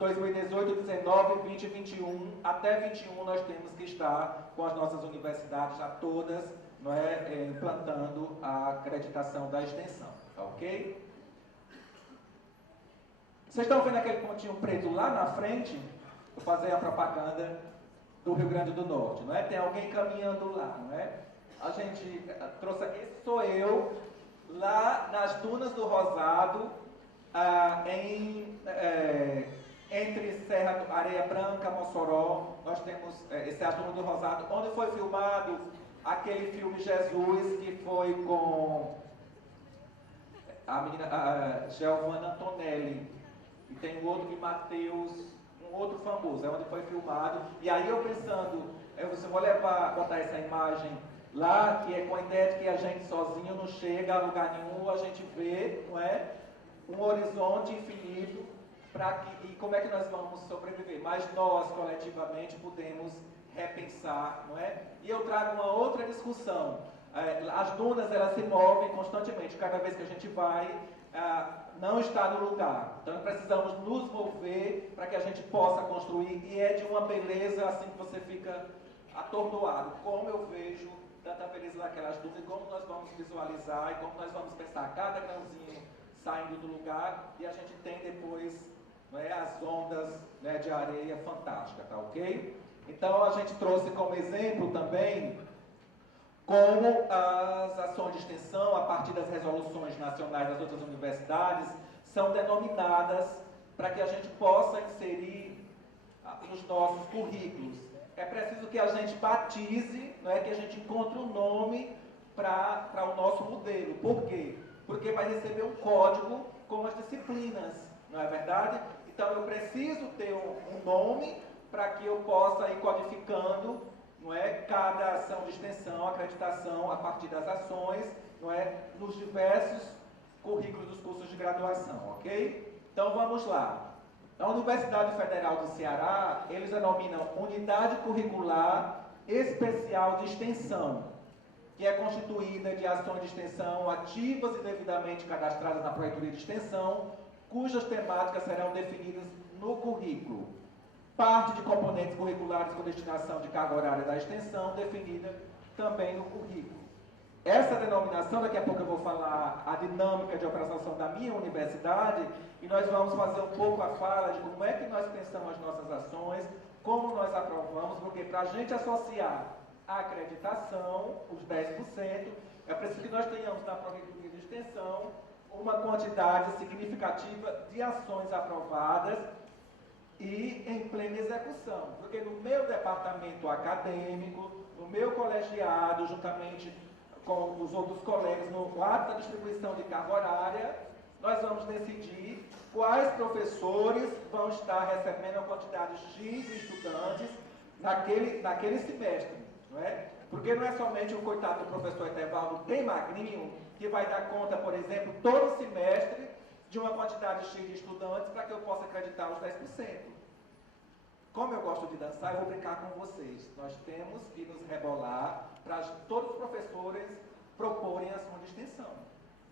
2018, 19, 20 e 21. Até 21 nós temos que estar com as nossas universidades já todas, não é, implantando a acreditação da extensão, tá ok? Vocês estão vendo aquele pontinho preto lá na frente? Vou fazer a propaganda do Rio Grande do Norte, não é? Tem alguém caminhando lá, não é? A gente trouxe, esse sou eu, lá nas Dunas do Rosado, entre Serra Areia Branca, Mossoró, nós temos esse Dunas do Rosado, onde foi filmado aquele filme Jesus, que foi com a menina Giovanna Antonelli, e tem um outro de Mateus, um outro famoso, é onde foi filmado. E aí eu pensando, eu vou botar essa imagem lá, que é com a ideia de que a gente sozinho não chega a lugar nenhum, a gente vê, não é, um horizonte infinito, e como é que nós vamos sobreviver? Mas nós, coletivamente, podemos repensar, não é? E eu trago uma outra discussão. As dunas, elas se movem constantemente. Cada vez que a gente vai, não está no lugar. Então precisamos nos mover para que a gente possa construir, e é de uma beleza assim que você fica atordoado. Como eu vejo tanta beleza daquelas dúvidas, como nós vamos visualizar e como nós vamos pensar cada grãozinho saindo do lugar, e a gente tem depois, não é, as ondas, né, de areia fantástica, tá ok? Então a gente trouxe como exemplo também como as ações de extensão, a partir das resoluções nacionais das outras universidades, são denominadas para que a gente possa inserir nos nossos currículos. É preciso que a gente batize, não é, que a gente encontre um nome para o nosso modelo. Por quê? Porque vai receber um código como as disciplinas, não é verdade? Então eu preciso ter um nome para que eu possa ir codificando, não é, cada ação de extensão, acreditação a partir das ações, não é, nos diversos currículos dos cursos de graduação, ok? Então vamos lá. Na Universidade Federal do Ceará, eles denominam Unidade Curricular Especial de Extensão, que é constituída de ações de extensão ativas e devidamente cadastradas na Projetoria de Extensão, cujas temáticas serão definidas no currículo. Parte de componentes curriculares com destinação de carga horária da extensão, definida também no currículo. Essa denominação, daqui a pouco eu vou falar a dinâmica de operação da minha universidade, e nós vamos fazer um pouco a fala de como é que nós pensamos as nossas ações, como nós aprovamos, porque para a gente associar a acreditação, os 10%, é preciso que nós tenhamos na Projetoria de Extensão uma quantidade significativa de ações aprovadas e em plena execução, porque no meu departamento acadêmico, no meu colegiado, juntamente com os outros colegas, no ato da distribuição de carga horária, nós vamos decidir quais professores vão estar recebendo a quantidade X de estudantes naquele semestre, não é? Porque não é somente o coitado do professor Etevaldo bem magrinho que vai dar conta, por exemplo, todo semestre de uma quantidade X de estudantes para que eu possa acreditar os 10%. Como eu gosto de dançar, eu vou brincar com vocês. Nós temos que nos rebolar para todos os professores proporem ação de extensão.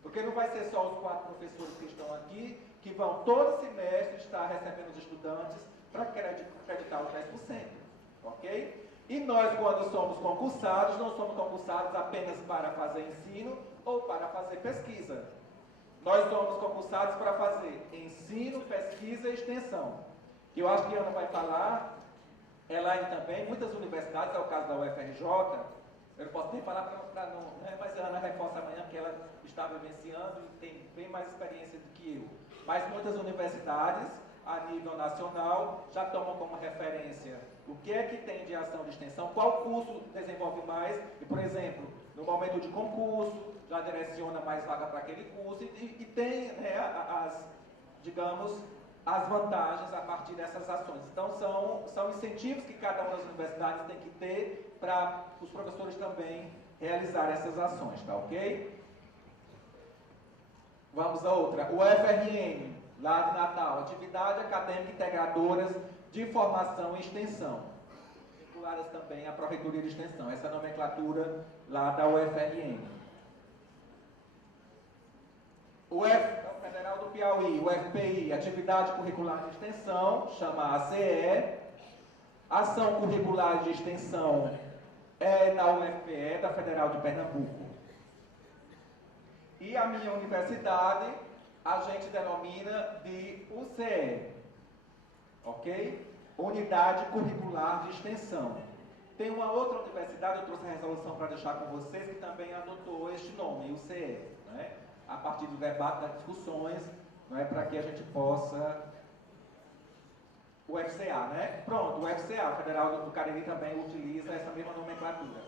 Porque não vai ser só os 4 professores que estão aqui, que vão todo semestre estar recebendo os estudantes para acreditar os 10%. Ok? E nós, quando somos concursados, não somos concursados apenas para fazer ensino ou para fazer pesquisa. Nós somos concursados para fazer ensino, pesquisa e extensão. Que eu acho que a Ana vai falar, ela também, muitas universidades, é o caso da UFRJ, eu não posso nem falar para não, né, mas a Ana reforça amanhã que ela está vivenciando e tem bem mais experiência do que eu. Mas muitas universidades, a nível nacional, já tomam como referência o que é que tem de ação de extensão, qual curso desenvolve mais, e, por exemplo, no momento de concurso, já direciona mais vaga para aquele curso, e tem, né, as vantagens a partir dessas ações. Então, são incentivos que cada uma das universidades tem que ter para os professores também realizar essas ações, tá ok? Vamos a outra. O FRN, lá de Natal, Atividade Acadêmica Integradoras de Formação e Extensão, vinculadas também à Projetoria de Extensão, essa nomenclatura lá da UFRN. O Federal do Piauí, o FPI, Atividade Curricular de Extensão, chama ACE. Ação Curricular de Extensão é na UFPE, da Federal de Pernambuco. E a minha universidade, a gente denomina de UCE, ok? Unidade Curricular de Extensão. Tem uma outra universidade, eu trouxe a resolução para deixar com vocês, que também adotou este nome, UCE, né? A partir do debate, das discussões, não é, para que a gente possa... O FCA, né? Pronto, o FCA, o Federal do Cariri, também utiliza essa mesma nomenclatura.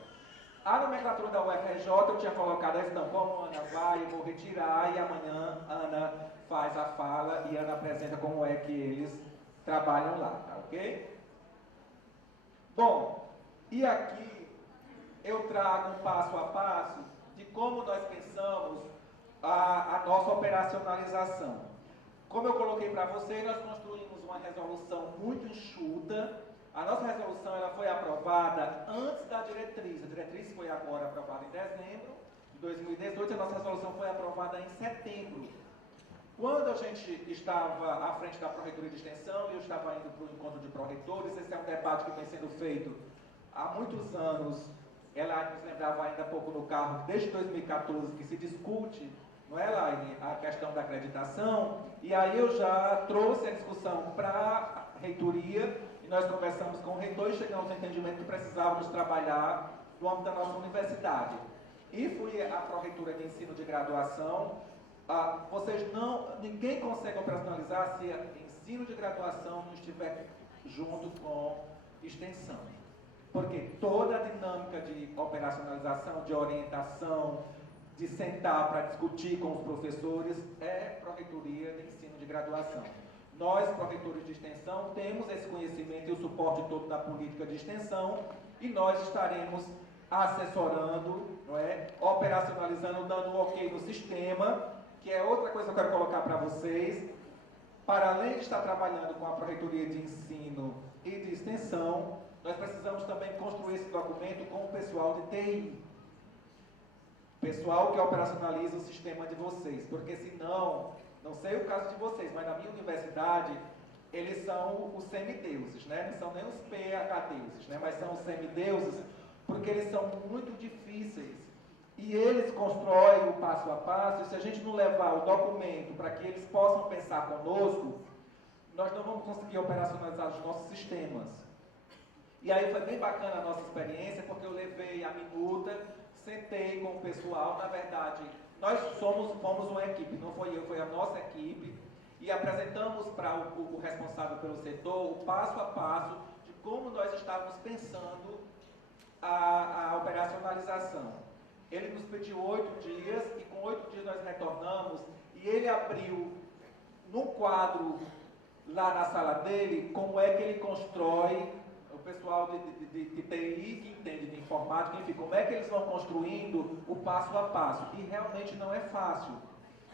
A nomenclatura da UFRJ eu tinha colocado essa, então, como a Ana vai, eu vou retirar, e amanhã a Ana faz a fala e a Ana apresenta como é que eles trabalham lá, tá ok? Bom, e aqui eu trago um passo a passo de como nós pensamos a nossa operacionalização. Como eu coloquei para vocês, nós construímos uma resolução muito enxuta. A nossa resolução ela foi aprovada antes da diretriz. A diretriz foi agora aprovada em dezembro de 2018, a nossa resolução foi aprovada em setembro. Quando a gente estava à frente da Pró-Reitoria de Extensão, e eu estava indo para o encontro de pró-reitores, esse é um debate que vem sendo feito há muitos anos. Ela nos lembrava ainda há pouco no carro, desde 2014, que se discute, não é, Laine, a questão da acreditação, e aí eu já trouxe a discussão para a reitoria, e nós conversamos com o reitor e chegamos ao entendimento que precisávamos trabalhar no âmbito da nossa universidade. E fui à Pró-Reitura de Ensino de Graduação. Ninguém consegue operacionalizar se ensino de graduação não estiver junto com extensão. Porque toda a dinâmica de operacionalização, de orientação, de sentar para discutir com os professores, é Pró-Reitoria de Ensino de Graduação. Nós, pró-reitores de extensão, temos esse conhecimento e o suporte todo da política de extensão, e nós estaremos assessorando, não é? Operacionalizando, dando um ok no sistema, que é outra coisa que eu quero colocar para vocês. Para além de estar trabalhando com a Pró-Reitoria de Ensino e de Extensão, nós precisamos também construir esse documento com o pessoal de TI. Pessoal que operacionaliza o sistema de vocês, porque senão, não sei o caso de vocês, mas na minha universidade, eles são os semideuses, né? Não são nem os PhDeuses, né? Mas são os semideuses, porque eles são muito difíceis. E eles constroem o passo a passo, e se a gente não levar o documento para que eles possam pensar conosco, nós não vamos conseguir operacionalizar os nossos sistemas. E aí foi bem bacana a nossa experiência, porque eu levei a minuta, sentei com o pessoal, na verdade, nós fomos uma equipe, não foi eu, foi a nossa equipe, e apresentamos para o responsável pelo setor o passo a passo de como nós estávamos pensando a operacionalização. Ele nos pediu 8 dias, e com 8 dias nós retornamos, e ele abriu no quadro lá na sala dele como é que ele constrói, o pessoal de TI que entende de informática, enfim, como é que eles vão construindo o passo a passo, e realmente não é fácil.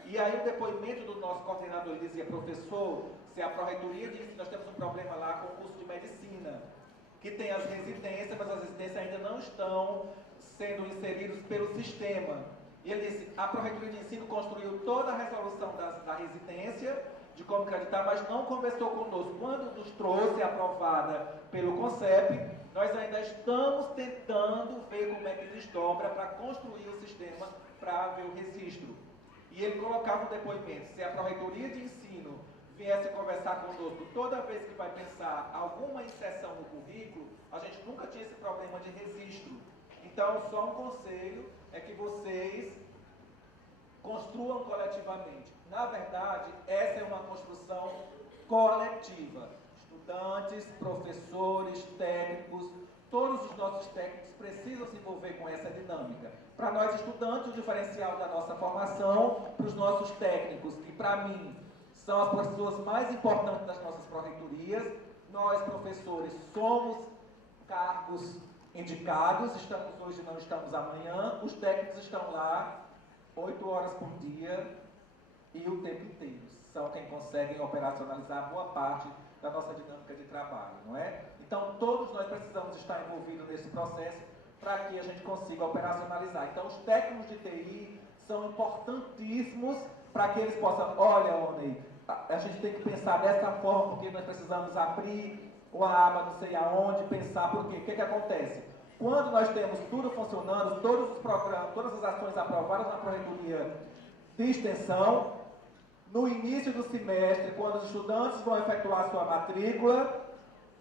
E aí o depoimento do nosso coordenador, ele dizia: professor, se a Pró-Reitoria de Ensino, nós temos um problema lá com o curso de medicina, que tem as residências, mas as residências ainda não estão sendo inseridos pelo sistema. E ele disse: a Pró-Reitoria de Ensino construiu toda a resolução da residência, de como acreditar, mas não conversou conosco. Quando nos trouxe aprovada pelo CONCEP, nós ainda estamos tentando ver como é que desdobra para construir o sistema para ver o registro. E ele colocava um depoimento: se a Pró-Reitoria de Ensino viesse conversar conosco toda vez que vai pensar alguma inserção no currículo, a gente nunca tinha esse problema de registro. Então, só um conselho é que vocês construam coletivamente. Na verdade, essa é uma construção coletiva. Estudantes, professores, técnicos, todos os nossos técnicos precisam se envolver com essa dinâmica. Para nós estudantes, o diferencial da nossa formação, para os nossos técnicos, que para mim são as pessoas mais importantes das nossas pró-reitorias. Nós, professores, somos cargos indicados, estamos hoje, não estamos amanhã. Os técnicos estão lá 8 horas por dia e o tempo inteiro. São quem conseguem operacionalizar boa parte da nossa dinâmica de trabalho, não é? Então, todos nós precisamos estar envolvidos nesse processo para que a gente consiga operacionalizar. Então, os técnicos de TI são importantíssimos para que eles possam: olha, Oney, a gente tem que pensar dessa forma, porque nós precisamos abrir uma aba não sei aonde, pensar, por quê? O que que acontece? Quando nós temos tudo funcionando, todos os programas, todas as ações aprovadas na Pró-Reitoria de Extensão, no início do semestre, quando os estudantes vão efetuar sua matrícula,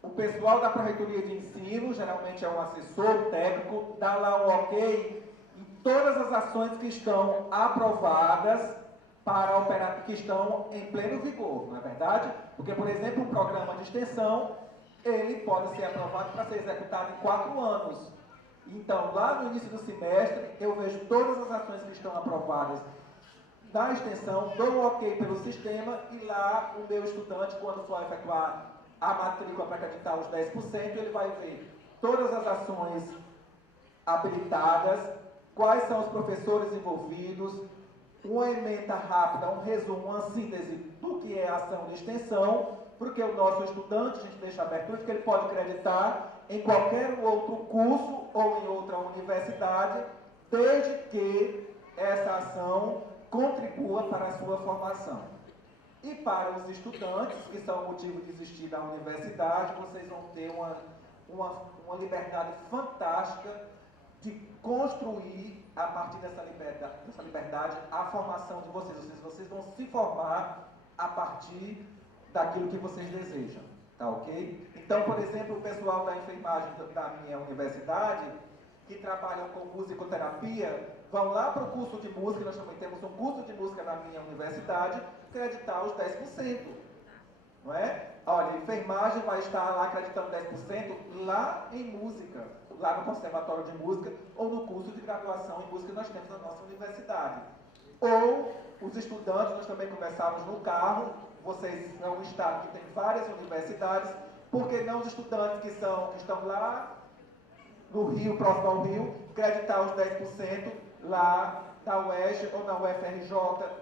o pessoal da Pró-Reitoria de Ensino, geralmente é um assessor técnico, dá lá um ok em todas as ações que estão aprovadas para operar, que estão em pleno vigor, não é verdade? Porque, por exemplo, um programa de extensão, ele pode ser aprovado para ser executado em 4 anos. Então, lá no início do semestre, eu vejo todas as ações que estão aprovadas na extensão, dou um ok pelo sistema, e lá o meu estudante, quando for efetuar a matrícula para acreditar os 10%, ele vai ver todas as ações habilitadas, quais são os professores envolvidos, uma ementa rápida, um resumo, uma síntese do que é a ação de extensão, porque o nosso estudante, a gente deixa aberto de que ele pode acreditar em qualquer outro curso ou em outra universidade, desde que essa ação contribua para a sua formação. E para os estudantes, que são o motivo de existir da universidade, vocês vão ter uma liberdade fantástica de construir, a partir dessa liberdade, a formação de vocês. Vocês vão se formar a partir daquilo que vocês desejam, tá ok? Então, por exemplo, o pessoal da enfermagem da minha universidade, que trabalham com musicoterapia, vão lá para o curso de música, nós também temos um curso de música na minha universidade, acreditar os 10%, não é? Olha, a enfermagem vai estar lá acreditando 10% lá em música, lá no Conservatório de Música, ou no curso de graduação em música que nós temos na nossa universidade. Ou os estudantes, nós também conversávamos no carro, vocês são um estado que tem várias universidades, por que não os estudantes que estão lá no Rio, próximo ao Rio, acreditar os 10% lá da UERJ ou na UFRJ,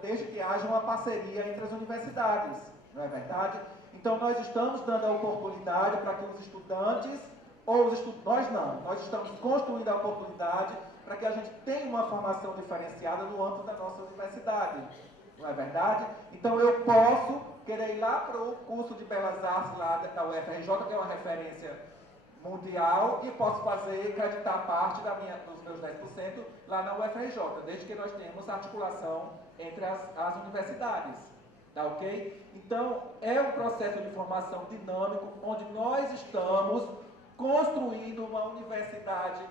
desde que haja uma parceria entre as universidades, não é verdade? Então nós estamos dando a oportunidade para que os estudantes, nós estamos construindo a oportunidade para que a gente tenha uma formação diferenciada no âmbito da nossa universidade, não é verdade? Então eu posso querer ir lá para o curso de Belas Artes lá da UFRJ, que é uma referência mundial, e posso acreditar parte dos meus 10% lá na UFRJ, desde que nós tenhamos articulação entre as universidades, tá ok? Então, é um processo de formação dinâmico, onde nós estamos construindo uma universidade,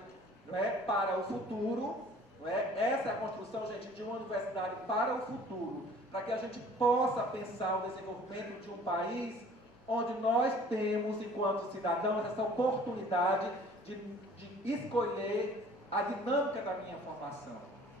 não é, para o futuro, não é? Essa é a construção, gente, de uma universidade para o futuro, para que a gente possa pensar o desenvolvimento de um país onde nós temos, enquanto cidadãos, essa oportunidade de escolher a dinâmica da minha formação.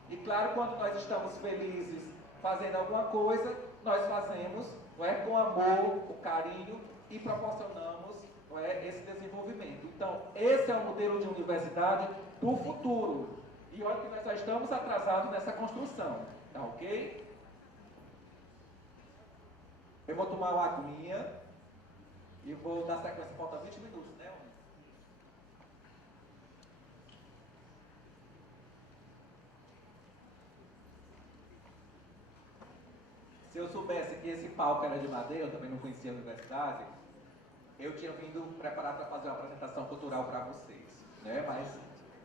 E claro, quando nós estamos felizes fazendo alguma coisa, nós fazemos, não é, com amor, com carinho, e proporcionamos, não é, esse desenvolvimento. Então, esse é o modelo de universidade do futuro. E olha que nós já estamos atrasados nessa construção, tá ok? Eu vou tomar uma aguinha. E vou dar sequência, falta 20 minutos, né? Se eu soubesse que esse palco era de madeira, eu também não conhecia a universidade, eu tinha vindo preparado para fazer uma apresentação cultural para vocês, né?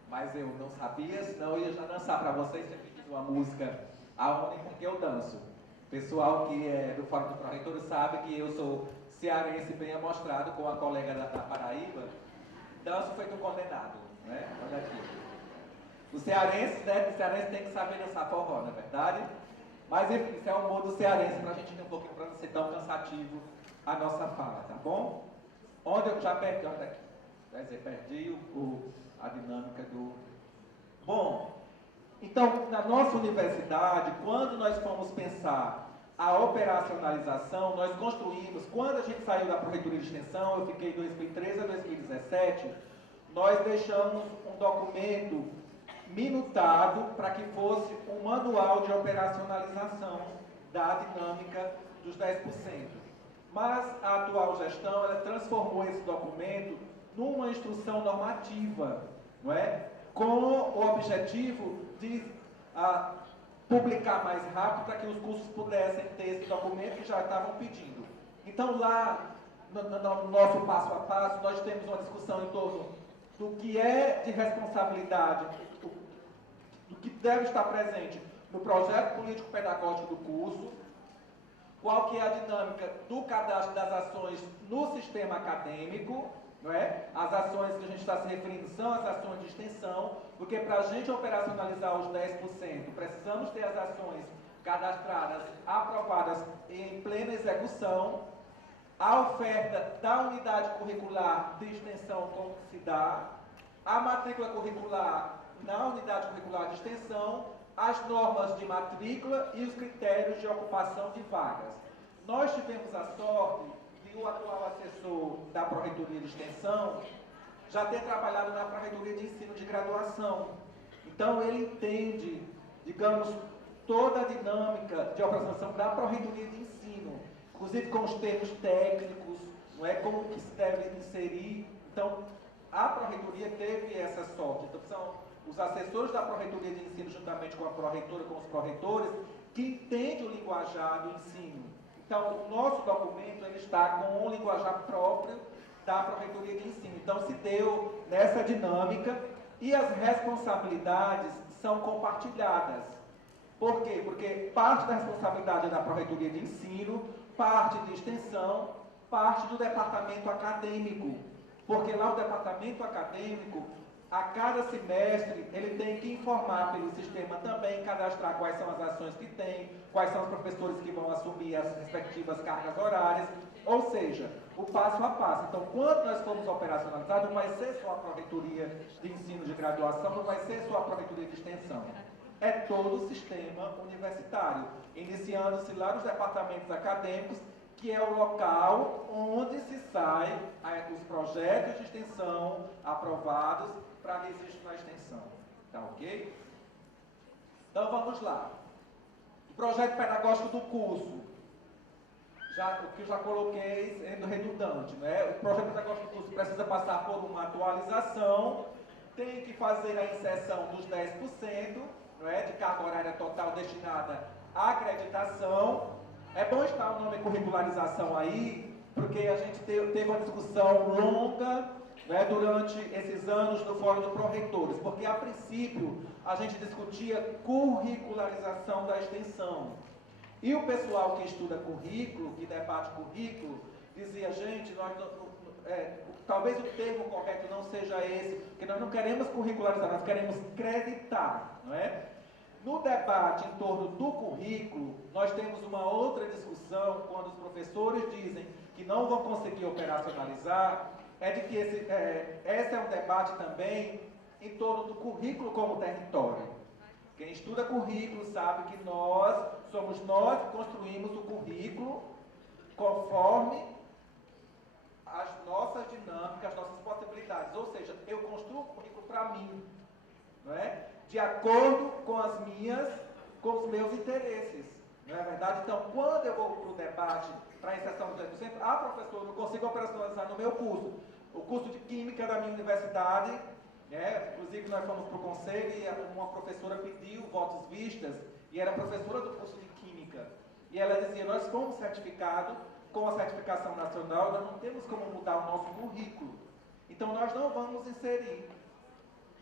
Mas eu não sabia, senão eu ia já dançar para vocês, tinha pedido uma música aonde porque eu danço. O pessoal que é do Fórum do Pró-Reitor sabe que eu sou cearense bem amostrado, com a colega da Paraíba, danço feito um condenado, né? Olha aqui. Os cearenses, né? Os cearenses têm que saber dançar forró, não é verdade? Mas enfim, isso é o humor do cearense, para a gente ter um pouquinho, para não ser tão cansativo a nossa fala, tá bom? Onde eu já perdi, olha aqui, quer dizer, perdi a dinâmica do... Bom, então, na nossa universidade, quando nós fomos pensar a operacionalização, nós construímos, quando a gente saiu da Pró-Reitoria de Extensão, eu fiquei de 2013 a 2017, nós deixamos um documento minutado para que fosse um manual de operacionalização da dinâmica dos 10%. Mas a atual gestão, ela transformou esse documento numa instrução normativa, não é? Com o objetivo de publicar mais rápido para que os cursos pudessem ter esse documento que já estavam pedindo. Então, lá no nosso passo a passo, nós temos uma discussão em torno do que é de responsabilidade, do que deve estar presente no projeto político-pedagógico do curso, qual que é a dinâmica do cadastro das ações no sistema acadêmico, não é? As ações que a gente está se referindo são as ações de extensão, porque para a gente operacionalizar os 10%, precisamos ter as ações cadastradas, aprovadas em plena execução, a oferta da unidade curricular de extensão como se dá, a matrícula curricular na unidade curricular de extensão, as normas de matrícula e os critérios de ocupação de vagas. Nós tivemos a sorte de o atual assessor da Pró-Reitoria de Extensão já ter trabalhado na Pró-Reitoria de Ensino de Graduação. Então ele entende, digamos, toda a dinâmica de operação da Pró-Reitoria de Ensino, inclusive com os termos técnicos, não é, como que se deve inserir. Então, a Pró-Reitoria teve essa sorte. Então, são os assessores da Pró-Reitoria de Ensino, juntamente com a Pró-Reitora, com os pró-reitores, que entendem o linguajar do ensino. Então, o nosso documento ele está com um linguajar próprio da Pró-Reitoria de Ensino. Então, se deu nessa dinâmica e as responsabilidades são compartilhadas. Por quê? Porque parte da responsabilidade é da Pró-Reitoria de Ensino, parte de extensão, parte do departamento acadêmico. Porque lá o departamento acadêmico, a cada semestre, ele tem que informar pelo sistema também, cadastrar quais são as ações que tem, quais são os professores que vão assumir as respectivas cargas horárias, ou seja, o passo a passo. Então, quando nós formos operacionalizar, não vai ser só a Pró-Reitoria de Ensino de Graduação, não vai ser só a Pró-Reitoria de Extensão. É todo o sistema universitário, iniciando-se lá nos departamentos acadêmicos, que é o local onde se saem os projetos de extensão aprovados para registro na extensão. Tá ok? Então vamos lá. O projeto pedagógico do curso. O que eu já coloquei sendo redundante, né? O projeto pedagógico do curso precisa passar por uma atualização, tem que fazer a inserção dos 10%, não é? De carga horária total destinada à acreditação. É bom estar o nome curricularização aí, porque a gente teve uma discussão longa, né, durante esses anos no Fórum de Pró-Reitores, porque a princípio a gente discutia curricularização da extensão. E o pessoal que estuda currículo, que debate currículo, dizia, gente, talvez o termo correto não seja esse, porque nós não queremos curricularizar, nós queremos creditar, não é? No debate em torno do currículo, nós temos uma outra discussão, quando os professores dizem que não vão conseguir operacionalizar, é de que esse é um debate também em torno do currículo como território. Quem estuda currículo sabe que somos nós que construímos o currículo conforme as nossas dinâmicas, as nossas possibilidades. Ou seja, eu construo o currículo para mim, não é? De acordo com os meus interesses. Não é verdade? Então, quando eu vou para o debate, para a inserção do 10%, professor, eu não consigo operacionalizar no meu curso. O curso de Química da minha universidade, né? Inclusive nós fomos para o conselho e uma professora pediu votos vistas, e era professora do curso de Química. E ela dizia, nós fomos certificados com a certificação nacional, nós não temos como mudar o nosso currículo. Então, nós não vamos inserir.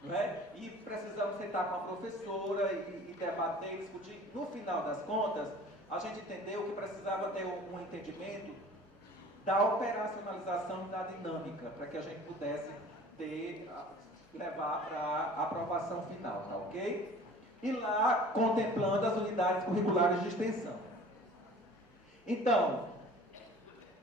Não é? E precisamos sentar com a professora e debater, discutir. No final das contas, a gente entendeu que precisava ter um entendimento da operacionalização e da dinâmica, para que a gente pudesse levar para a aprovação final, tá ok? E lá, contemplando as unidades curriculares de extensão. Então,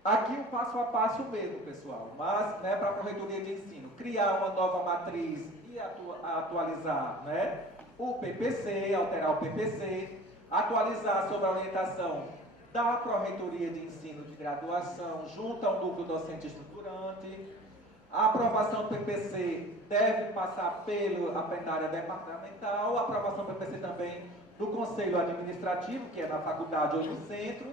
aqui o passo a passo mesmo, pessoal, mas, né, para a Pró-Reitoria de Ensino, criar uma nova matriz e atualizar, né, o PPC, alterar o PPC, atualizar sobre a orientação da Pró-Reitoria de Ensino de Graduação junto ao núcleo docente estruturante. A aprovação do PPC deve passar pela plenária departamental, a aprovação do PPC também do Conselho Administrativo, que é na faculdade ou no centro,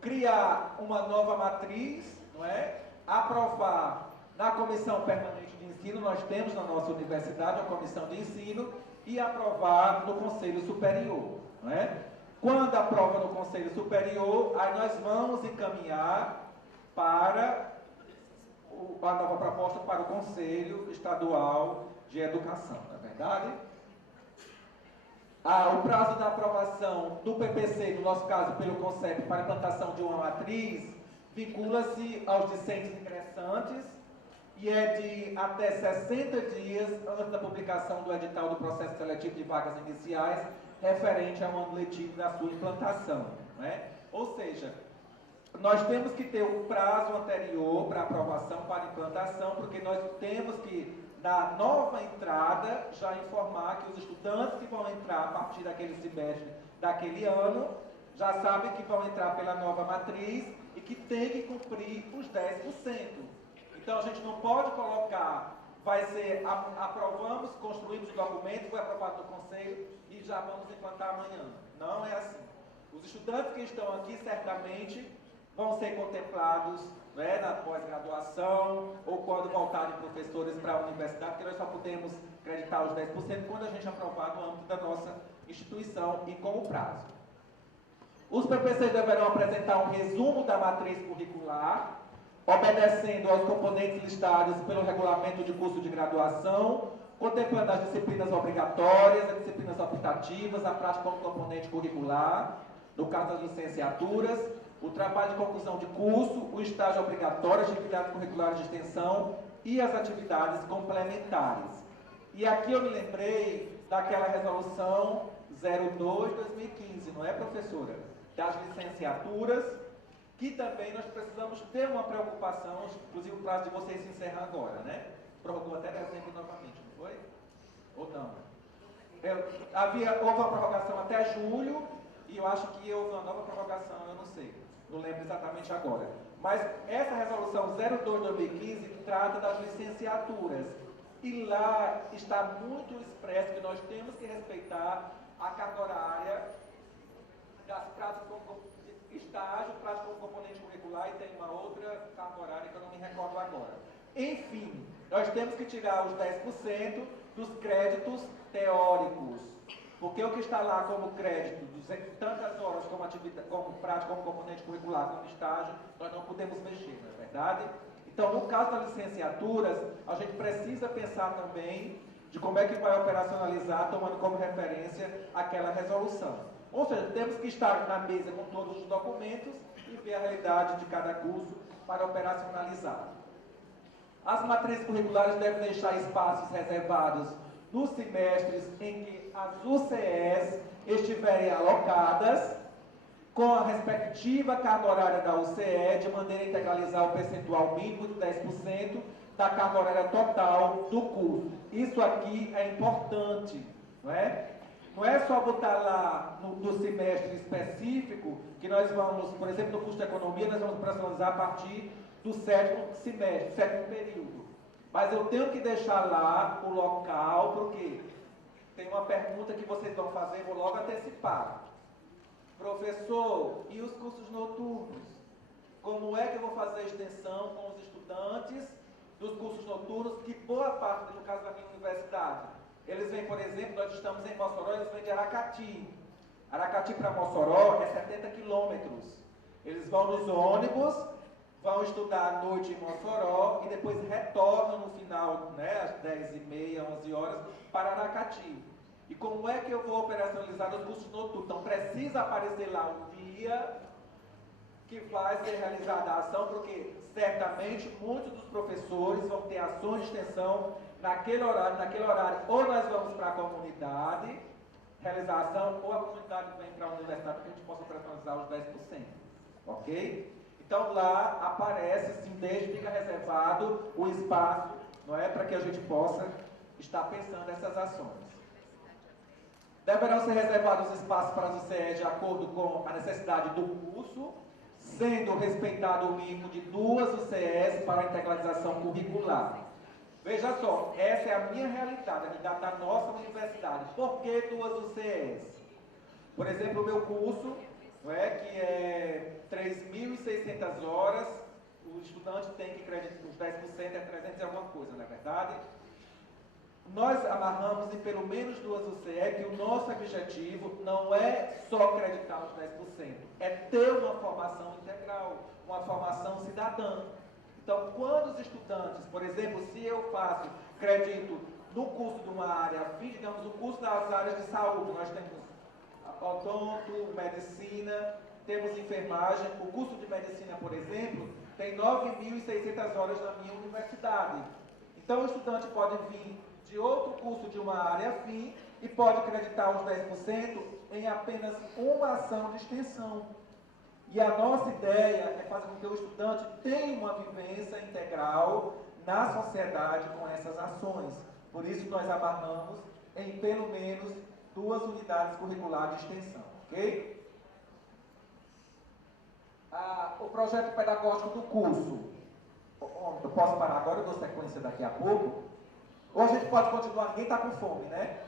criar uma nova matriz, não é? Aprovar na Comissão Permanente de Ensino, nós temos na nossa universidade uma Comissão de Ensino, e aprovar no Conselho Superior, não é? Quando aprova no Conselho Superior, aí nós vamos encaminhar para a nova proposta para o Conselho Estadual de Educação, não é verdade? O prazo da aprovação do PPC, no nosso caso, pelo CONCEP, para a implantação de uma matriz, vincula-se aos discentes ingressantes e é de até 60 dias antes da publicação do edital do processo seletivo de vagas iniciais, referente ao ano letivo da sua implantação, né? Ou seja, nós temos que ter um prazo anterior para aprovação, para implantação, porque nós temos que, na nova entrada, já informar que os estudantes que vão entrar a partir daquele semestre, daquele ano, já sabem que vão entrar pela nova matriz e que tem que cumprir os 10%. Então, a gente não pode colocar, aprovamos, construímos o documento, foi aprovado no Conselho e já vamos implantar amanhã. Não é assim. Os estudantes que estão aqui, certamente, vão ser contemplados, né, na pós-graduação ou quando voltarem professores para a universidade, porque nós só podemos acreditar os 10% quando a gente aprovar no âmbito da nossa instituição e com o prazo. Os PPCs deverão apresentar um resumo da matriz curricular, obedecendo aos componentes listados pelo regulamento de curso de graduação, contemplando as disciplinas obrigatórias, as disciplinas optativas, a prática como componente curricular, no caso das licenciaturas, o trabalho de conclusão de curso, o estágio obrigatório, as atividades curriculares de extensão e as atividades complementares. E aqui eu me lembrei daquela resolução 02/2015, não é, professora? Das licenciaturas, que também nós precisamos ter uma preocupação, inclusive o prazo de vocês se encerra agora, né? Prorrogou até dezembro novamente, não foi? Ou não? Houve uma prorrogação até julho, e eu acho que houve uma nova prorrogação, eu não sei, não lembro exatamente agora. Mas essa resolução 02/2015 trata das licenciaturas, e lá está muito expresso que nós temos que respeitar a carga horária das práticas como estágio, prática como componente curricular, e tem uma outra carga horária que eu não me recordo agora. Enfim, nós temos que tirar os 10% dos créditos teóricos, porque o que está lá como crédito, tantas horas como atividade, como prática, como componente curricular, como estágio, nós não podemos mexer, não é verdade? Então, no caso das licenciaturas, a gente precisa pensar também de como é que vai operacionalizar, tomando como referência aquela resolução. Ou seja, temos que estar na mesa com todos os documentos e ver a realidade de cada curso para operacionalizar. As matrizes curriculares devem deixar espaços reservados nos semestres em que as UCEs estiverem alocadas, com a respectiva carga horária da UCE, de maneira a integralizar o percentual mínimo de 10% da carga horária total do curso. Isso aqui é importante, não é? Não é só botar lá no semestre específico, que nós vamos, por exemplo, no curso de economia, nós vamos personalizar a partir do 7º semestre, 7º período. Mas eu tenho que deixar lá o local, porque tem uma pergunta que vocês vão fazer, vou logo antecipar. Professor, e os cursos noturnos? Como é que eu vou fazer a extensão com os estudantes dos cursos noturnos, que boa parte, no caso da minha universidade, eles vêm, por exemplo, nós estamos em Mossoró, eles vêm de Aracati. Aracati para Mossoró é 70 quilômetros. Eles vão nos ônibus, vão estudar à noite em Mossoró e depois retornam no final, né, às 10h30, 11 horas, para Aracati. E como é que eu vou operacionalizar os cursos noturnos? Então, precisa aparecer lá o dia que vai ser realizada a ação, porque certamente muitos dos professores vão ter ações de extensão naquele horário, ou nós vamos para a comunidade realizar a ação, ou a comunidade vem para a universidade, para que a gente possa operacionalizar os 10%. Ok? Então, lá aparece, sim, desde fica reservado o espaço, não é, para que a gente possa estar pensando essas ações. Deverão ser reservados espaços para as UCEs de acordo com a necessidade do curso, sendo respeitado o mínimo de 2 UCEs para a integralização curricular. Veja só, essa é a minha realidade, a realidade da nossa universidade. Por que 2 UCEs? Por exemplo, o meu curso, não é, que é 3.600 horas, o estudante tem que acreditar os 10%, é 300 e alguma coisa, não é verdade? Nós amarramos em pelo menos 2 UCE que o nosso objetivo não é só acreditar os 10%, é ter uma formação integral, uma formação cidadã. Então, quando os estudantes, por exemplo, se eu faço crédito no curso de uma área, digamos, o curso das áreas de saúde, nós temos odonto, medicina, temos enfermagem, o curso de medicina, por exemplo, tem 9.600 horas na minha universidade. Então, o estudante pode vir de outro curso de uma área afim e pode acreditar os 10% em apenas uma ação de extensão. E a nossa ideia é fazer com que o estudante tenha uma vivência integral na sociedade com essas ações. Por isso, nós amarramos em pelo menos 2 unidades curriculares de extensão, ok? O projeto pedagógico do curso. Eu posso parar agora, eu dou sequência daqui a pouco. Ou a gente pode continuar, ninguém está com fome, né?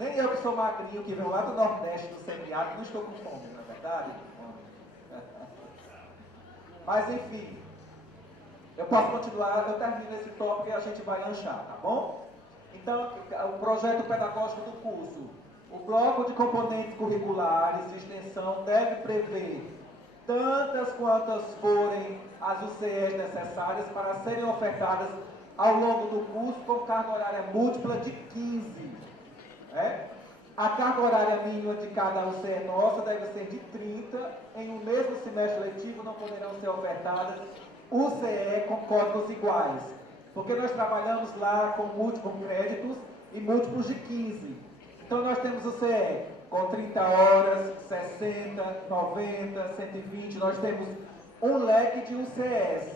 Nem eu que sou magrinho, que venho lá do Nordeste, do semiárido, não estou com fome, não é verdade? Mas, enfim, eu posso continuar, eu termino esse tópico e a gente vai lanchar, tá bom? Então, o projeto pedagógico do curso. O bloco de componentes curriculares de extensão deve prever tantas quantas forem as UCEs necessárias para serem ofertadas ao longo do curso com carga horária múltipla de 15. A carga horária mínima de cada UCE nossa deve ser de 30. Em um mesmo semestre letivo não poderão ser ofertadas UCE com códigos iguais, porque nós trabalhamos lá com múltiplos créditos e múltiplos de 15. Então nós temos UCE com 30 horas, 60, 90, 120, nós temos um leque de UCEs,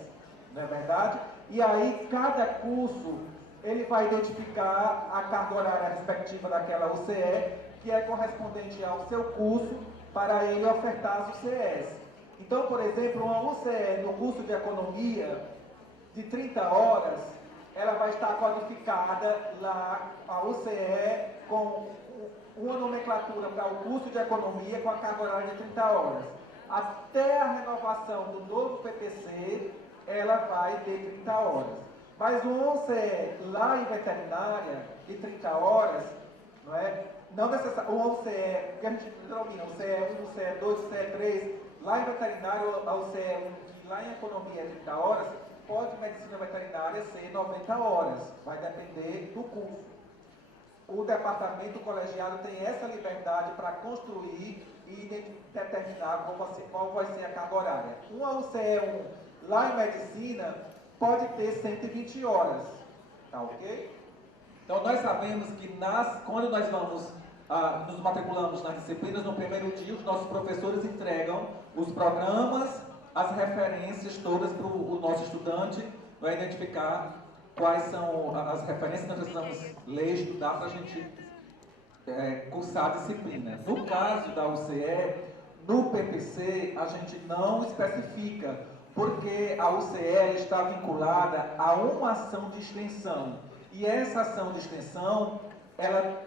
não é verdade? E aí cada curso ele vai identificar a carga horária respectiva daquela UCE, que é correspondente ao seu curso, para ele ofertar as UCEs. Então, por exemplo, uma UCE no curso de economia de 30 horas, ela vai estar codificada lá, a UCE, com uma nomenclatura para o curso de economia com a carga horária de 30 horas. Até a renovação do novo PPC, ela vai ter 30 horas. Mas uma UCE lá em veterinária, de 30 horas, não é? Não necessariamente, uma UCE, que a gente denomina UCE 1, UCE 2, UCE 3, lá em veterinário, a UCE 1, lá em economia é 30 horas, pode medicina veterinária ser 90 horas, vai depender do curso. O departamento colegiado tem essa liberdade para construir e determinar qual vai ser a carga horária. Uma UCE 1 lá em medicina pode ter 120 horas, tá ok? Então nós sabemos que quando nós nos matriculamos nas disciplinas, no primeiro dia os nossos professores entregam os programas, as referências todas para o nosso estudante, vai identificar quais são as referências que nós precisamos ler e estudar para a gente cursar a disciplina. No caso da UCE, no PPC, a gente não especifica, porque a UCE está vinculada a uma ação de extensão. E essa ação de extensão, ela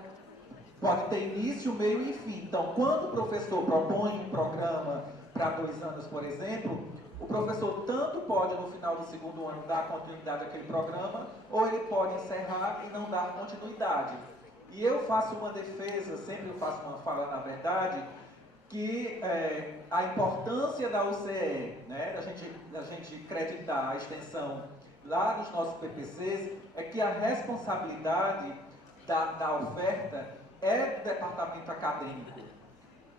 pode ter início, meio e fim. Então, quando o professor propõe um programa para 2 anos, por exemplo, o professor tanto pode, no final do segundo ano, dar continuidade àquele programa, ou ele pode encerrar e não dar continuidade. E eu faço uma defesa, sempre eu faço uma fala, na verdade, que a importância da UCE, né, da gente acreditar a extensão lá nos nossos PPCs, é que a responsabilidade da oferta é do departamento acadêmico.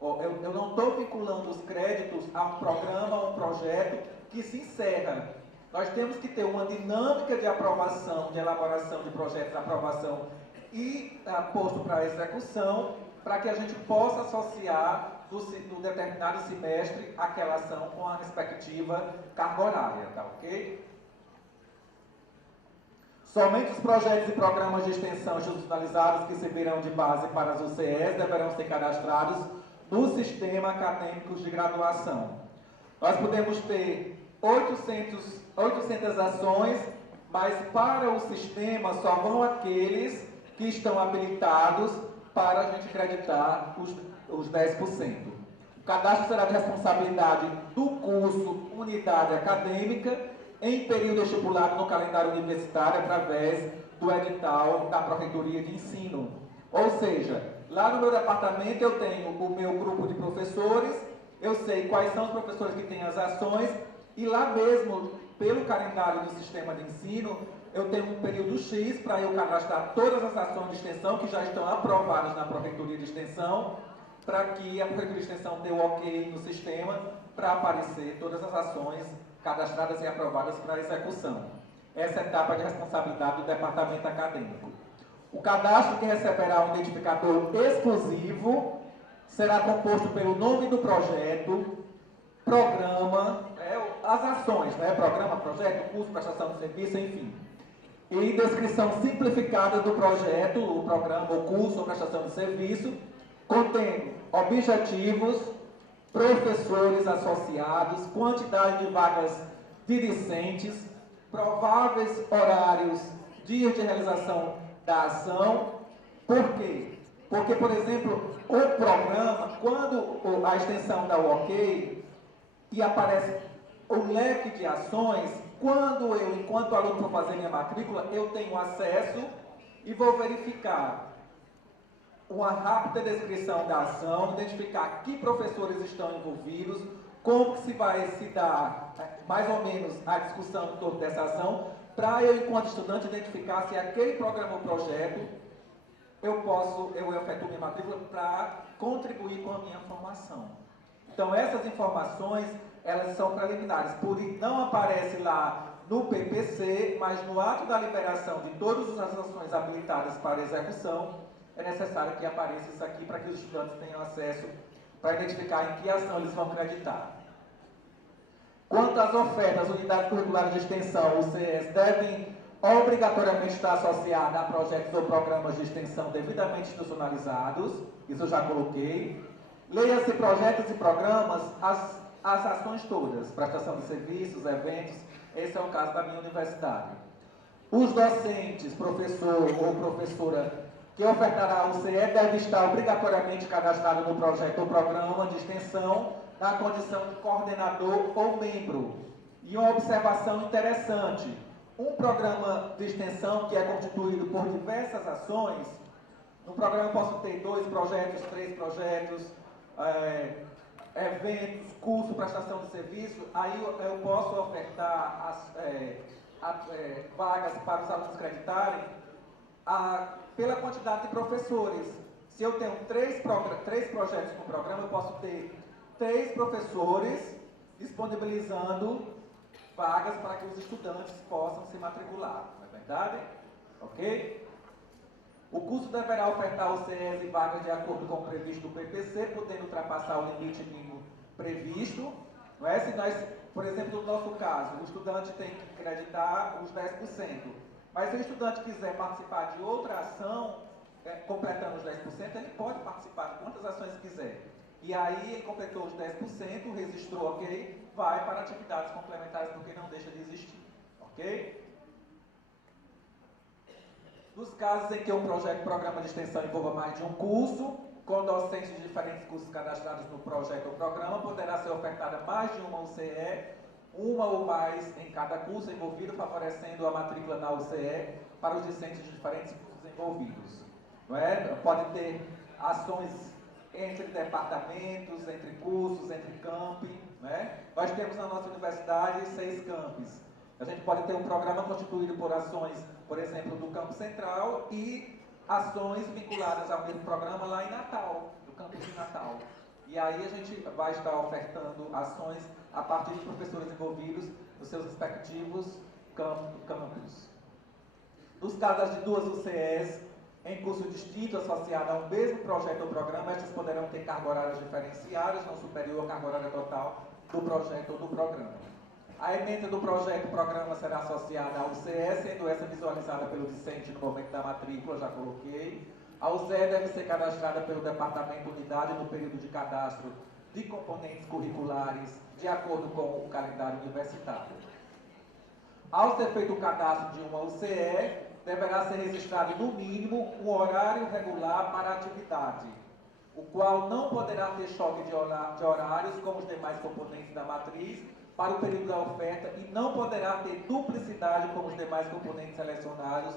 Eu não estou vinculando os créditos a um programa, a um projeto que se encerra. Nós temos que ter uma dinâmica de aprovação, de elaboração de projetos de aprovação e posto para execução, para que a gente possa associar no determinado semestre aquela ação com a respectiva carga horária, tá ok? Somente os projetos e programas de extensão institucionalizados que servirão de base para as UCEs deverão ser cadastrados no sistema acadêmico de graduação. Nós podemos ter 800 ações, mas para o sistema só vão aqueles que estão habilitados para a gente acreditar os 10%. O cadastro será de responsabilidade do curso, unidade acadêmica, em período estipulado no calendário universitário através do edital da Pró-Reitoria de Ensino. Ou seja, lá no meu departamento eu tenho o meu grupo de professores, eu sei quais são os professores que têm as ações, e lá mesmo, pelo calendário do sistema de ensino, eu tenho um período X para eu cadastrar todas as ações de extensão que já estão aprovadas na Pró-Reitoria de Extensão, para que a Pró-Reitoria de Extensão dê o ok no sistema para aparecer todas as ações cadastradas e aprovadas para execução. Essa é a etapa de responsabilidade do departamento acadêmico. O cadastro, que receberá um identificador exclusivo, será composto pelo nome do projeto, programa, as ações, né? Programa, projeto, curso, prestação de serviço, enfim. E descrição simplificada do projeto, o programa, o curso ou prestação de serviço, contendo objetivos, professores associados, quantidade de vagas de discentes, prováveis horários, dias de realização da ação. Por quê? Porque, por exemplo, o programa, quando a extensão dá o ok e aparece o leque de ações, quando eu, enquanto aluno, for fazer minha matrícula, eu tenho acesso e vou verificar uma rápida descrição da ação, identificar que professores estão envolvidos, como que se vai se dar mais ou menos a discussão em torno dessa ação, para eu, enquanto estudante, identificar se aquele programa ou projeto eu efetuo minha matrícula para contribuir com a minha formação. Então, essas informações, elas são preliminares, não aparece lá no PPC, mas no ato da liberação de todas as ações habilitadas para execução, é necessário que apareça isso aqui para que os estudantes tenham acesso para identificar em que ação eles vão acreditar. Quanto às ofertas, unidades curriculares de extensão, UCEs, devem obrigatoriamente estar associadas a projetos ou programas de extensão devidamente institucionalizados, isso eu já coloquei. Leia-se projetos e programas, as ações todas, prestação de serviços, eventos, esse é o caso da minha universidade. Os docentes, professor ou professora, que ofertará o CE deve estar obrigatoriamente cadastrado no projeto ou programa de extensão na condição de coordenador ou membro. E uma observação interessante, um programa de extensão que é constituído por diversas ações, no programa eu posso ter 2 projetos, 3 projetos, eventos, curso, prestação de serviço, aí eu posso ofertar vagas para os alunos acreditarem pela quantidade de professores. Se eu tenho 3 projetos no programa, eu posso ter 3 professores disponibilizando vagas para que os estudantes possam se matricular, não é verdade? Ok? O curso deverá ofertar o CES e vagas de acordo com o previsto do PPC, podendo ultrapassar o limite mínimo previsto. Não é? Se nós, por exemplo, no nosso caso, o estudante tem que acreditar os 10%. Mas se o estudante quiser participar de outra ação, completando os 10%, ele pode participar de quantas ações quiser. E aí ele completou os 10%, registrou ok, vai para atividades complementares porque não deixa de existir. Ok? Nos casos em que um programa de extensão envolva mais de um curso, com docentes de diferentes cursos cadastrados no projeto ou programa, poderá ser ofertada mais de uma UCE, uma ou mais em cada curso envolvido, favorecendo a matrícula na UCE para os discentes de diferentes cursos envolvidos. Não é? Pode ter ações entre departamentos, entre cursos, entre campi. Não é? Nós temos na nossa universidade 6 campos. A gente pode ter um programa constituído por ações, por exemplo, do campo central e ações vinculadas ao mesmo programa lá em Natal, no campus de Natal. E aí a gente vai estar ofertando ações a partir de professores envolvidos nos seus respectivos campos. Nos casos de 2 UCEs em curso distinto associado a um mesmo projeto ou programa, estas poderão ter carga horária diferenciadas, não superior à carga horária total do projeto ou do programa. A ementa do projeto ou programa será associada ao UCE, sendo essa visualizada pelo discente no momento da matrícula, já coloquei. A UCE deve ser cadastrada pelo Departamento Unidade no período de cadastro de componentes curriculares, de acordo com o calendário universitário. Ao ser feito o cadastro de uma UCE, deverá ser registrado no mínimo um horário regular para a atividade, o qual não poderá ter choque de horários com os demais componentes da matriz para o período da oferta e não poderá ter duplicidade com os demais componentes selecionados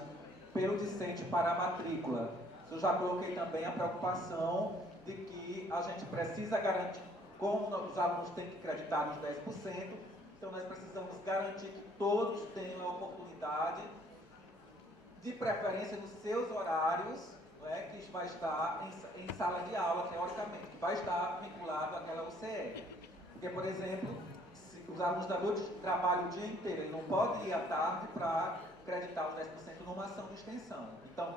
pelo discente para a matrícula. Eu já coloquei também a preocupação de que a gente precisa garantir, como os alunos têm que acreditar os 10%, então nós precisamos garantir que todos tenham a oportunidade, de preferência nos seus horários, né, que vai estar em sala de aula, teoricamente, que vai estar vinculado àquela UCE. Porque, por exemplo, se os alunos da noite trabalham o dia inteiro, ele não pode ir à tarde para acreditar os 10% numa ação de extensão. Então,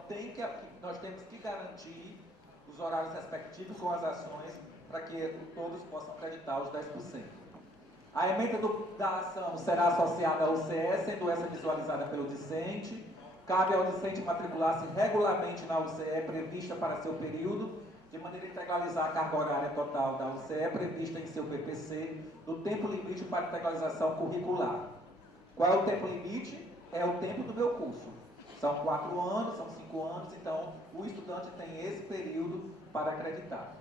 nós temos que garantir os horários respectivos com as ações para que todos possam acreditar os 10%. A ementa da ação será associada ao UCE, sendo essa visualizada pelo discente. Cabe ao discente matricular-se regularmente na UCE prevista para seu período, de maneira a integralizar a carga horária total da UCE prevista em seu PPC, no tempo limite para integralização curricular. Qual é o tempo limite? É o tempo do meu curso. São 4 anos, são 5 anos, então o estudante tem esse período para acreditar.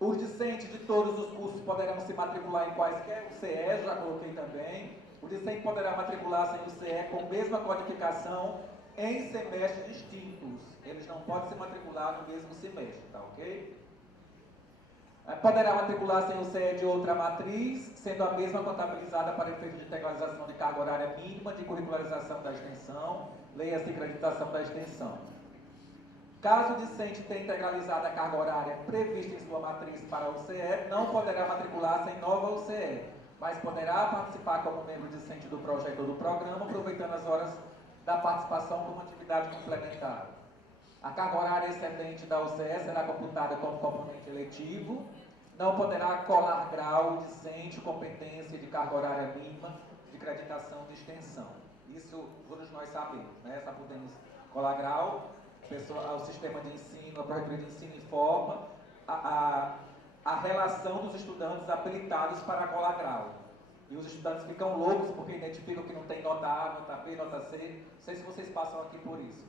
Os discentes de todos os cursos poderão se matricular em quaisquer UCE, já coloquei também. O discente poderá matricular-se em UCE com a mesma codificação em semestres distintos. Eles não podem se matricular no mesmo semestre, tá ok? Poderá matricular sem o CE de outra matriz, sendo a mesma contabilizada para efeito de integralização de carga horária mínima, de curricularização da extensão, leia-se acreditação da extensão. Caso o discente tenha integralizado a carga horária prevista em sua matriz para o CE, não poderá matricular sem nova UCE, mas poderá participar como membro discente do projeto ou do programa, aproveitando as horas da participação como atividade complementar. A carga horária excedente da UCE será computada como componente eletivo, não poderá colar grau, discente, competência de carga horária mínima, de acreditação de extensão. Isso todos nós sabemos, né? Só podemos colar grau, o sistema de ensino, a prefeitura de ensino informa a relação dos estudantes habilitados para colar grau. E os estudantes ficam loucos porque identificam que não tem nota A, nota B, nota C. Não sei se vocês passam aqui por isso,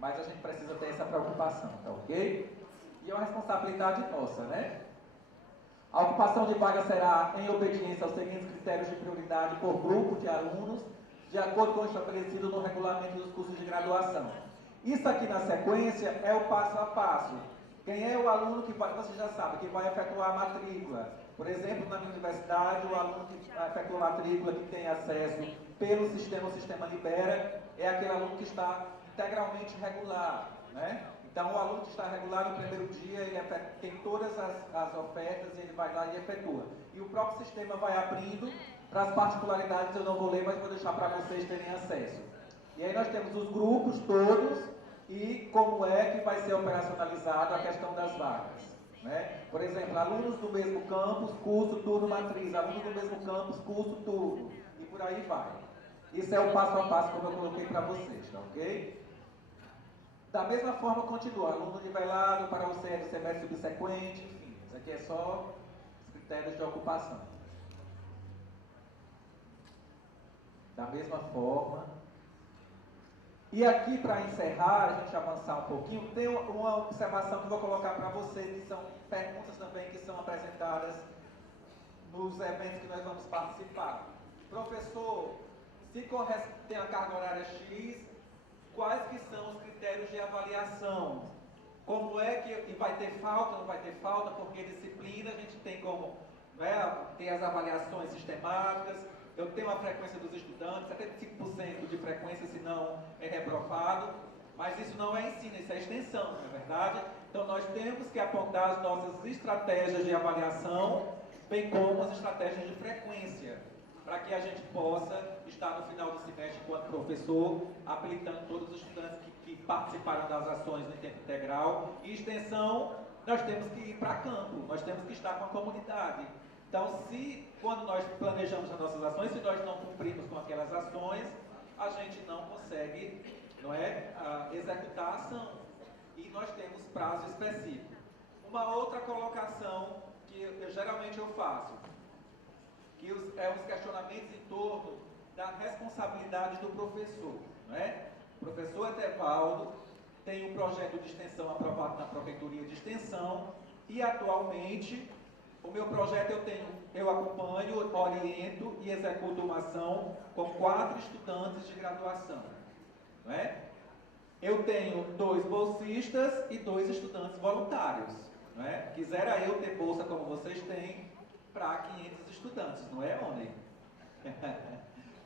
mas a gente precisa ter essa preocupação, tá ok? E é uma responsabilidade nossa, né? A ocupação de vaga será em obediência aos seguintes critérios de prioridade por grupo de alunos, de acordo com o estabelecido no regulamento dos cursos de graduação. Isso aqui na sequência é o passo a passo. Quem é o aluno que vai, você já sabe, que vai efetuar a matrícula. Por exemplo, na minha universidade, o aluno que efetua a matrícula, que tem acesso pelo sistema, o sistema libera, é aquele aluno que está integralmente regular, né? Então, o aluno que está regular no primeiro dia, ele tem todas as ofertas, ele vai lá e efetua. E o próprio sistema vai abrindo para as particularidades, eu não vou ler, mas vou deixar para vocês terem acesso. E aí nós temos os grupos todos e como é que vai ser operacionalizado a questão das vagas, né? Por exemplo, alunos do mesmo campus, curso, turno, matriz, alunos do mesmo campus, curso, turno, e por aí vai. Isso é o passo a passo como eu coloquei para vocês, tá ok? Da mesma forma, continua, aluno nivelado para o CE do semestre subsequente, enfim, isso aqui é só os critérios de ocupação. Da mesma forma. E aqui, para encerrar, a gente avançar um pouquinho, tem uma observação que eu vou colocar para vocês, que são perguntas também que são apresentadas nos eventos que nós vamos participar. Professor, se tem a carga horária X, quais que são os critérios de avaliação? Como é que vai ter falta, não vai ter falta, porque disciplina a gente tem como, né, ter as avaliações sistemáticas, eu tenho a frequência dos estudantes, 75% de frequência, se não é reprovado, mas isso não é ensino, isso é extensão, não é verdade? Então nós temos que apontar as nossas estratégias de avaliação, bem como as estratégias de frequência, para que a gente possa estar no final do semestre, enquanto professor, habilitando todos os estudantes que participaram das ações no tempo integral. E extensão, nós temos que ir para campo, nós temos que estar com a comunidade. Então, quando nós planejamos as nossas ações, se nós não cumprimos com aquelas ações, a gente não consegue, não é, executar a ação. E nós temos prazo específico. Uma outra colocação que geralmente eu faço, que os questionamentos em torno da responsabilidade do professor, não é? O professor Etevaldo tem um projeto de extensão aprovado na Prefeitura de Extensão e atualmente o meu projeto eu acompanho, oriento e executo uma ação com 4 estudantes de graduação, não é? Eu tenho 2 bolsistas e 2 estudantes voluntários, não é? Quisera eu ter bolsa como vocês têm para 500 estudantes, não é, Oni?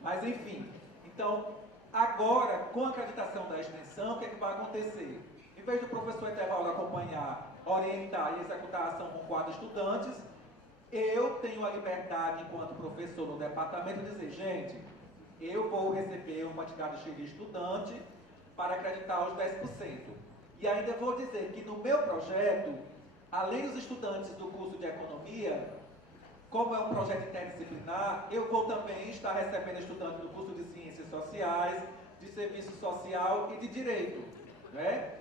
Mas enfim, então, agora, com a acreditação da extensão, o que é que vai acontecer? Em vez do professor Etevaldo acompanhar, orientar e executar a ação com 4 estudantes, eu tenho a liberdade, enquanto professor no departamento, de dizer, gente, eu vou receber uma quantidade X de estudante para acreditar os 10%. E ainda vou dizer que no meu projeto, além dos estudantes do curso de economia, como é um projeto interdisciplinar, eu vou também estar recebendo estudantes do curso de ciências sociais, de serviço social e de direito, né?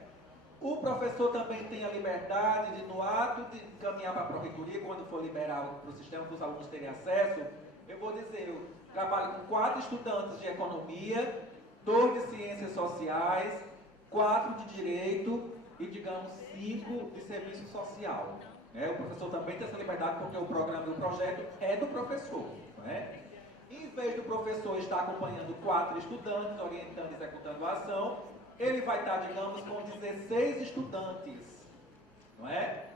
O professor também tem a liberdade de, no ato de caminhar para a Prefeitura, quando for liberar para o sistema, para os alunos terem acesso, eu vou dizer, eu trabalho com 4 estudantes de economia, 2 de ciências sociais, 4 de direito e, digamos, 5 de serviço social. O professor também tem essa liberdade porque o programa e o projeto é do professor, né? Em vez do professor estar acompanhando 4 estudantes, orientando e executando a ação, ele vai estar, digamos, com 16 estudantes, não é?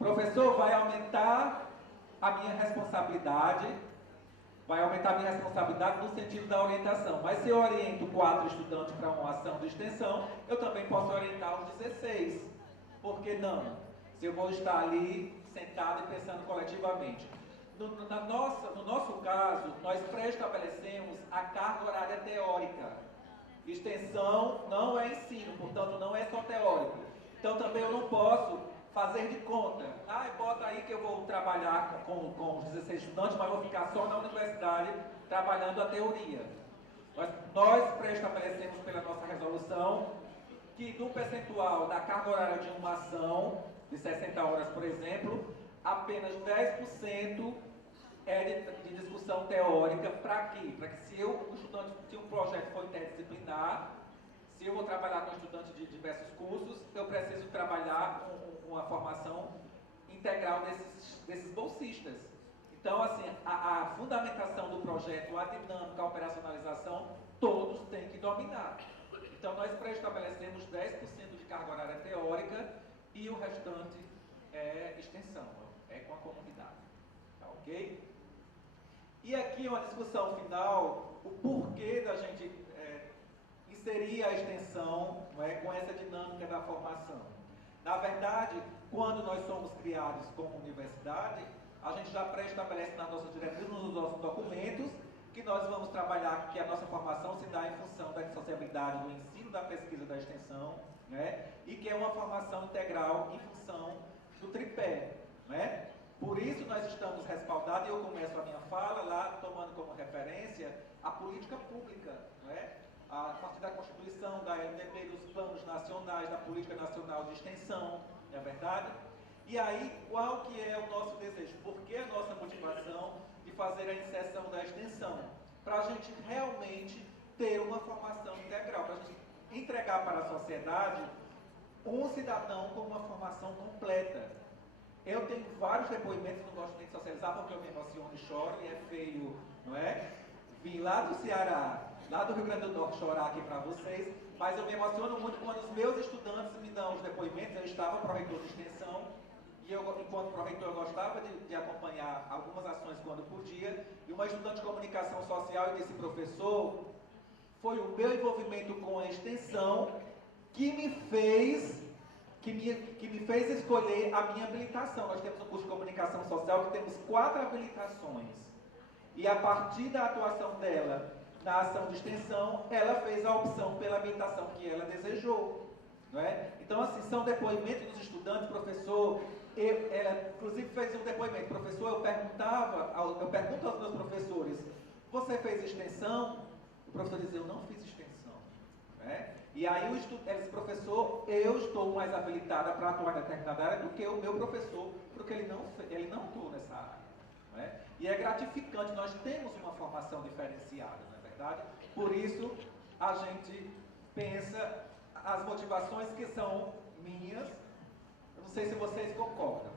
O professor vai aumentar a minha responsabilidade, no sentido da orientação. Mas se eu oriento 4 estudantes para uma ação de extensão, eu também posso orientar os 16. Por que não? Se eu vou estar ali sentado e pensando coletivamente. No nosso caso, nós pré-estabelecemos a carga horária teórica. Extensão não é ensino, portanto não é só teórico. Então também eu não posso fazer de conta. Bota aí que eu vou trabalhar com os 16 estudantes, mas vou ficar só na universidade trabalhando a teoria. Nós pré-estabelecemos pela nossa resolução que do percentual da carga horária de uma ação, de 60 horas, por exemplo, apenas 10% é de discussão teórica. Para quê? Para que se o projeto for interdisciplinar, se eu vou trabalhar com estudantes de diversos cursos, eu preciso trabalhar uma formação integral desses bolsistas. Então, assim, a fundamentação do projeto, a dinâmica, a operacionalização, todos têm que dominar. Então, nós pré-estabelecemos 10% de carga horária teórica e o restante é extensão, é com a comunidade. Tá ok? E aqui uma discussão final, o porquê da gente inserir a extensão, não é, com essa dinâmica da formação. Na verdade, quando nós somos criados como universidade, a gente já pré-estabelece nas nossas diretrizes, nos nossos documentos, que nós vamos trabalhar, que a nossa formação se dá em função da dissociabilidade do ensino, da pesquisa e da extensão, né? E que é uma formação integral em função do tripé, né? Por isso nós estamos respaldados, e eu começo a minha fala lá, tomando como referência a política pública, né? A partir da Constituição, da LDB, dos planos nacionais, da Política Nacional de Extensão, não é verdade? E aí, qual que é o nosso desejo? Por que a nossa motivação de fazer a inserção da extensão? Para a gente realmente ter uma formação integral, para a gente entregar para a sociedade um cidadão com uma formação completa. Eu tenho vários depoimentos, não gosto nem de socializar porque eu me emociono e choro, e é feio, não é? Vim lá do Ceará, lá do Rio Grande do Norte chorar aqui para vocês, mas eu me emociono muito quando os meus estudantes me dão os depoimentos. Eu estava pró-reitor de extensão, e eu, enquanto pró-reitor, eu gostava de acompanhar algumas ações quando podia, e uma estudante de comunicação social disse: professor, foi o meu envolvimento com a extensão que me fez escolher a minha habilitação. Nós temos um curso de comunicação social que temos 4 habilitações, e a partir da atuação dela na ação de extensão, ela fez a opção pela habilitação que ela desejou, não é? Então, assim, são depoimentos dos estudantes. Professor, ela inclusive fez um depoimento: professor, eu pergunto aos meus professores, você fez extensão? O professor dizia: eu não fiz extensão, não é? E aí ela disse: professor, eu estou mais habilitada para atuar em determinada área do que o meu professor, porque ele não atua nessa área, não é? E é gratificante, nós temos uma formação diferenciada, não é verdade? Por isso, a gente pensa as motivações que são minhas, eu não sei se vocês concordam.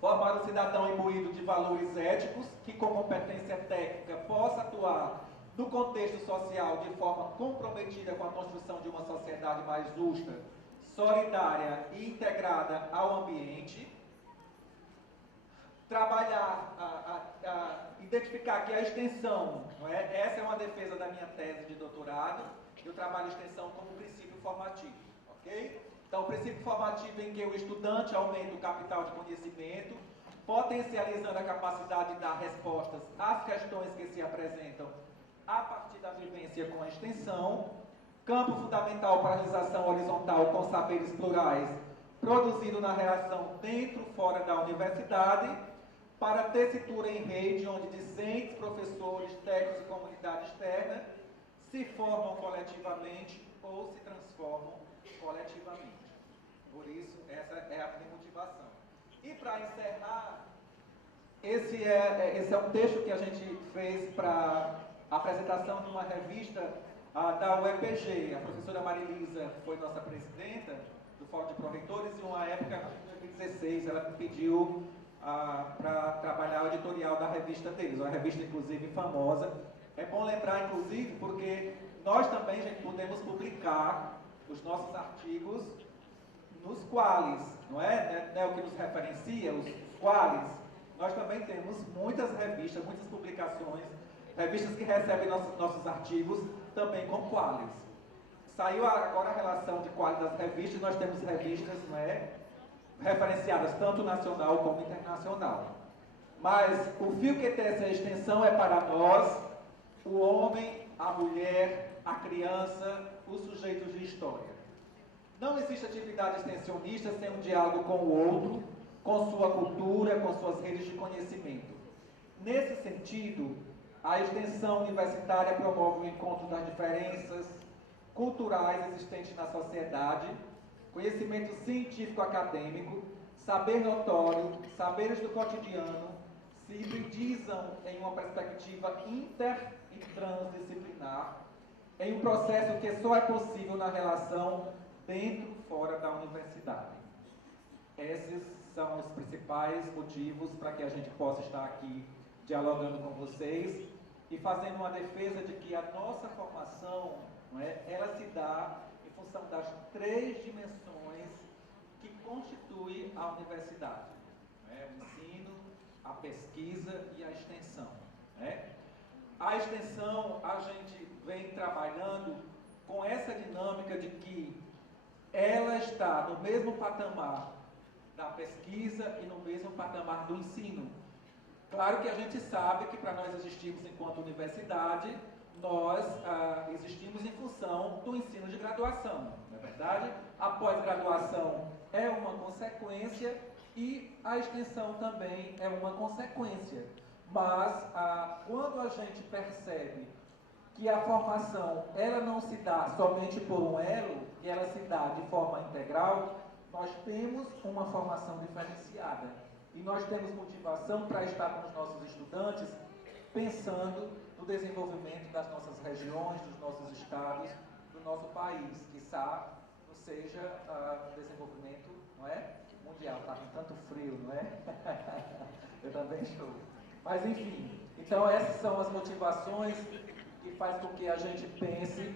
Formar um cidadão imbuído de valores éticos, que com competência técnica possa atuar no contexto social de forma comprometida com a construção de uma sociedade mais justa, solidária e integrada ao ambiente. Trabalhar, identificar que a extensão, não é? Essa é uma defesa da minha tese de doutorado, eu trabalho a extensão como princípio formativo, ok? Então, o princípio formativo em que o estudante aumenta o capital de conhecimento, potencializando a capacidade de dar respostas às questões que se apresentam a partir da vivência com a extensão, campo fundamental para a realização horizontal com saberes plurais, produzido na relação dentro e fora da universidade, para a tessitura em rede, onde discentes, professores, técnicos e comunidade externa se formam coletivamente ou se transformam coletivamente. Por isso, essa é a minha motivação. E para encerrar, esse é um texto que a gente fez para a apresentação de uma revista da UEPG. A professora Marilisa foi nossa presidenta do Fórum de Pró-Reitores, e uma época, em 2016, ela me pediu para trabalhar o editorial da revista deles, uma revista inclusive famosa. É bom lembrar, inclusive, porque nós também, gente, podemos publicar os nossos artigos nos quales, não é? Não é o que nos referencia, os quales. Nós também temos muitas revistas, muitas publicações, revistas que recebem nossos artigos também com quales. Saiu agora a relação de quales das revistas, nós temos revistas, não é? Referenciadas tanto nacional como internacional. Mas o fio que tece a extensão é para nós, o homem, a mulher, a criança, os sujeitos de história. Não existe atividade extensionista sem um diálogo com o outro, com sua cultura, com suas redes de conhecimento. Nesse sentido, a extensão universitária promove o encontro das diferenças culturais existentes na sociedade, conhecimento científico-acadêmico, saber notório, saberes do cotidiano, se hibridizam em uma perspectiva inter e transdisciplinar, em um processo que só é possível na relação dentro e fora da universidade. Esses são os principais motivos para que a gente possa estar aqui dialogando com vocês e fazendo uma defesa de que a nossa formação, não é, ela se dá em função das 3 dimensões que constituem a universidade, não é? O ensino, a pesquisa e a extensão, né? A extensão, a gente vem trabalhando com essa dinâmica de que ela está no mesmo patamar da pesquisa e no mesmo patamar do ensino. Claro que a gente sabe que para nós existirmos enquanto universidade, nós existimos em função do ensino de graduação, não é verdade? A pós-graduação é uma consequência e a extensão também é uma consequência. Mas quando a gente percebe que a formação ela não se dá somente por um elo, que ela se dá de forma integral, nós temos uma formação diferenciada. E nós temos motivação para estar com os nossos estudantes pensando no desenvolvimento das nossas regiões, dos nossos estados, do nosso país, quiçá não seja um desenvolvimento, não é? Mundial, está com tanto frio, não é? Eu também estou. Mas enfim, então essas são as motivações que faz com que a gente pense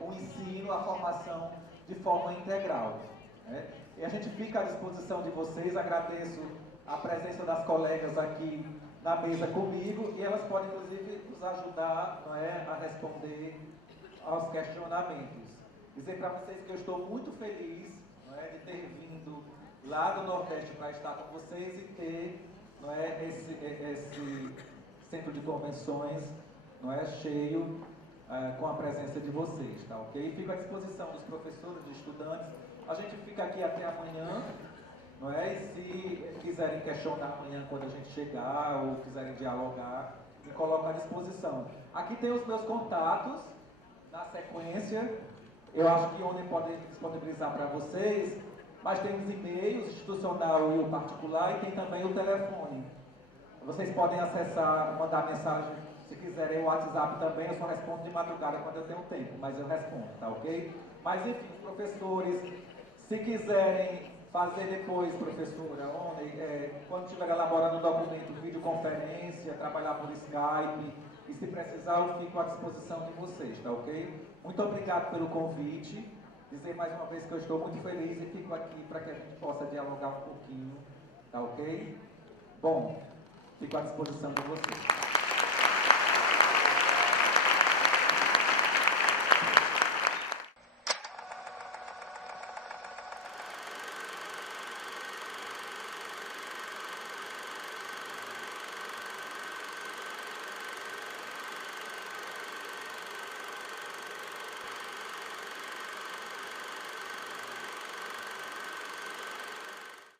o ensino, a formação de forma integral, né? E a gente fica à disposição de vocês, agradeço a presença das colegas aqui na mesa comigo e elas podem inclusive nos ajudar, não é, a responder aos questionamentos. Dizer para vocês que eu estou muito feliz, não é, de ter vindo lá do Nordeste para estar com vocês e ter, não é, esse centro de convenções, não é, cheio com a presença de vocês, tá ok? Fico à disposição dos professores, dos estudantes. A gente fica aqui até amanhã, não é? E se quiserem questionar amanhã quando a gente chegar ou quiserem dialogar, me coloco à disposição. Aqui tem os meus contatos, na sequência. Eu acho que ontem podem disponibilizar para vocês, mas tem os e-mails, institucional e o particular, e tem também o telefone. Vocês podem acessar, mandar mensagem, se quiserem, o WhatsApp também, eu só respondo de madrugada quando eu tenho tempo, mas eu respondo, tá ok? Mas enfim, os professores, se quiserem fazer depois, professora, quando estiver elaborando um documento, videoconferência, trabalhar por Skype, e se precisar, eu fico à disposição de vocês, tá ok? Muito obrigado pelo convite, dizer mais uma vez que eu estou muito feliz e fico aqui para que a gente possa dialogar um pouquinho, tá ok? Bom, fico à disposição de vocês.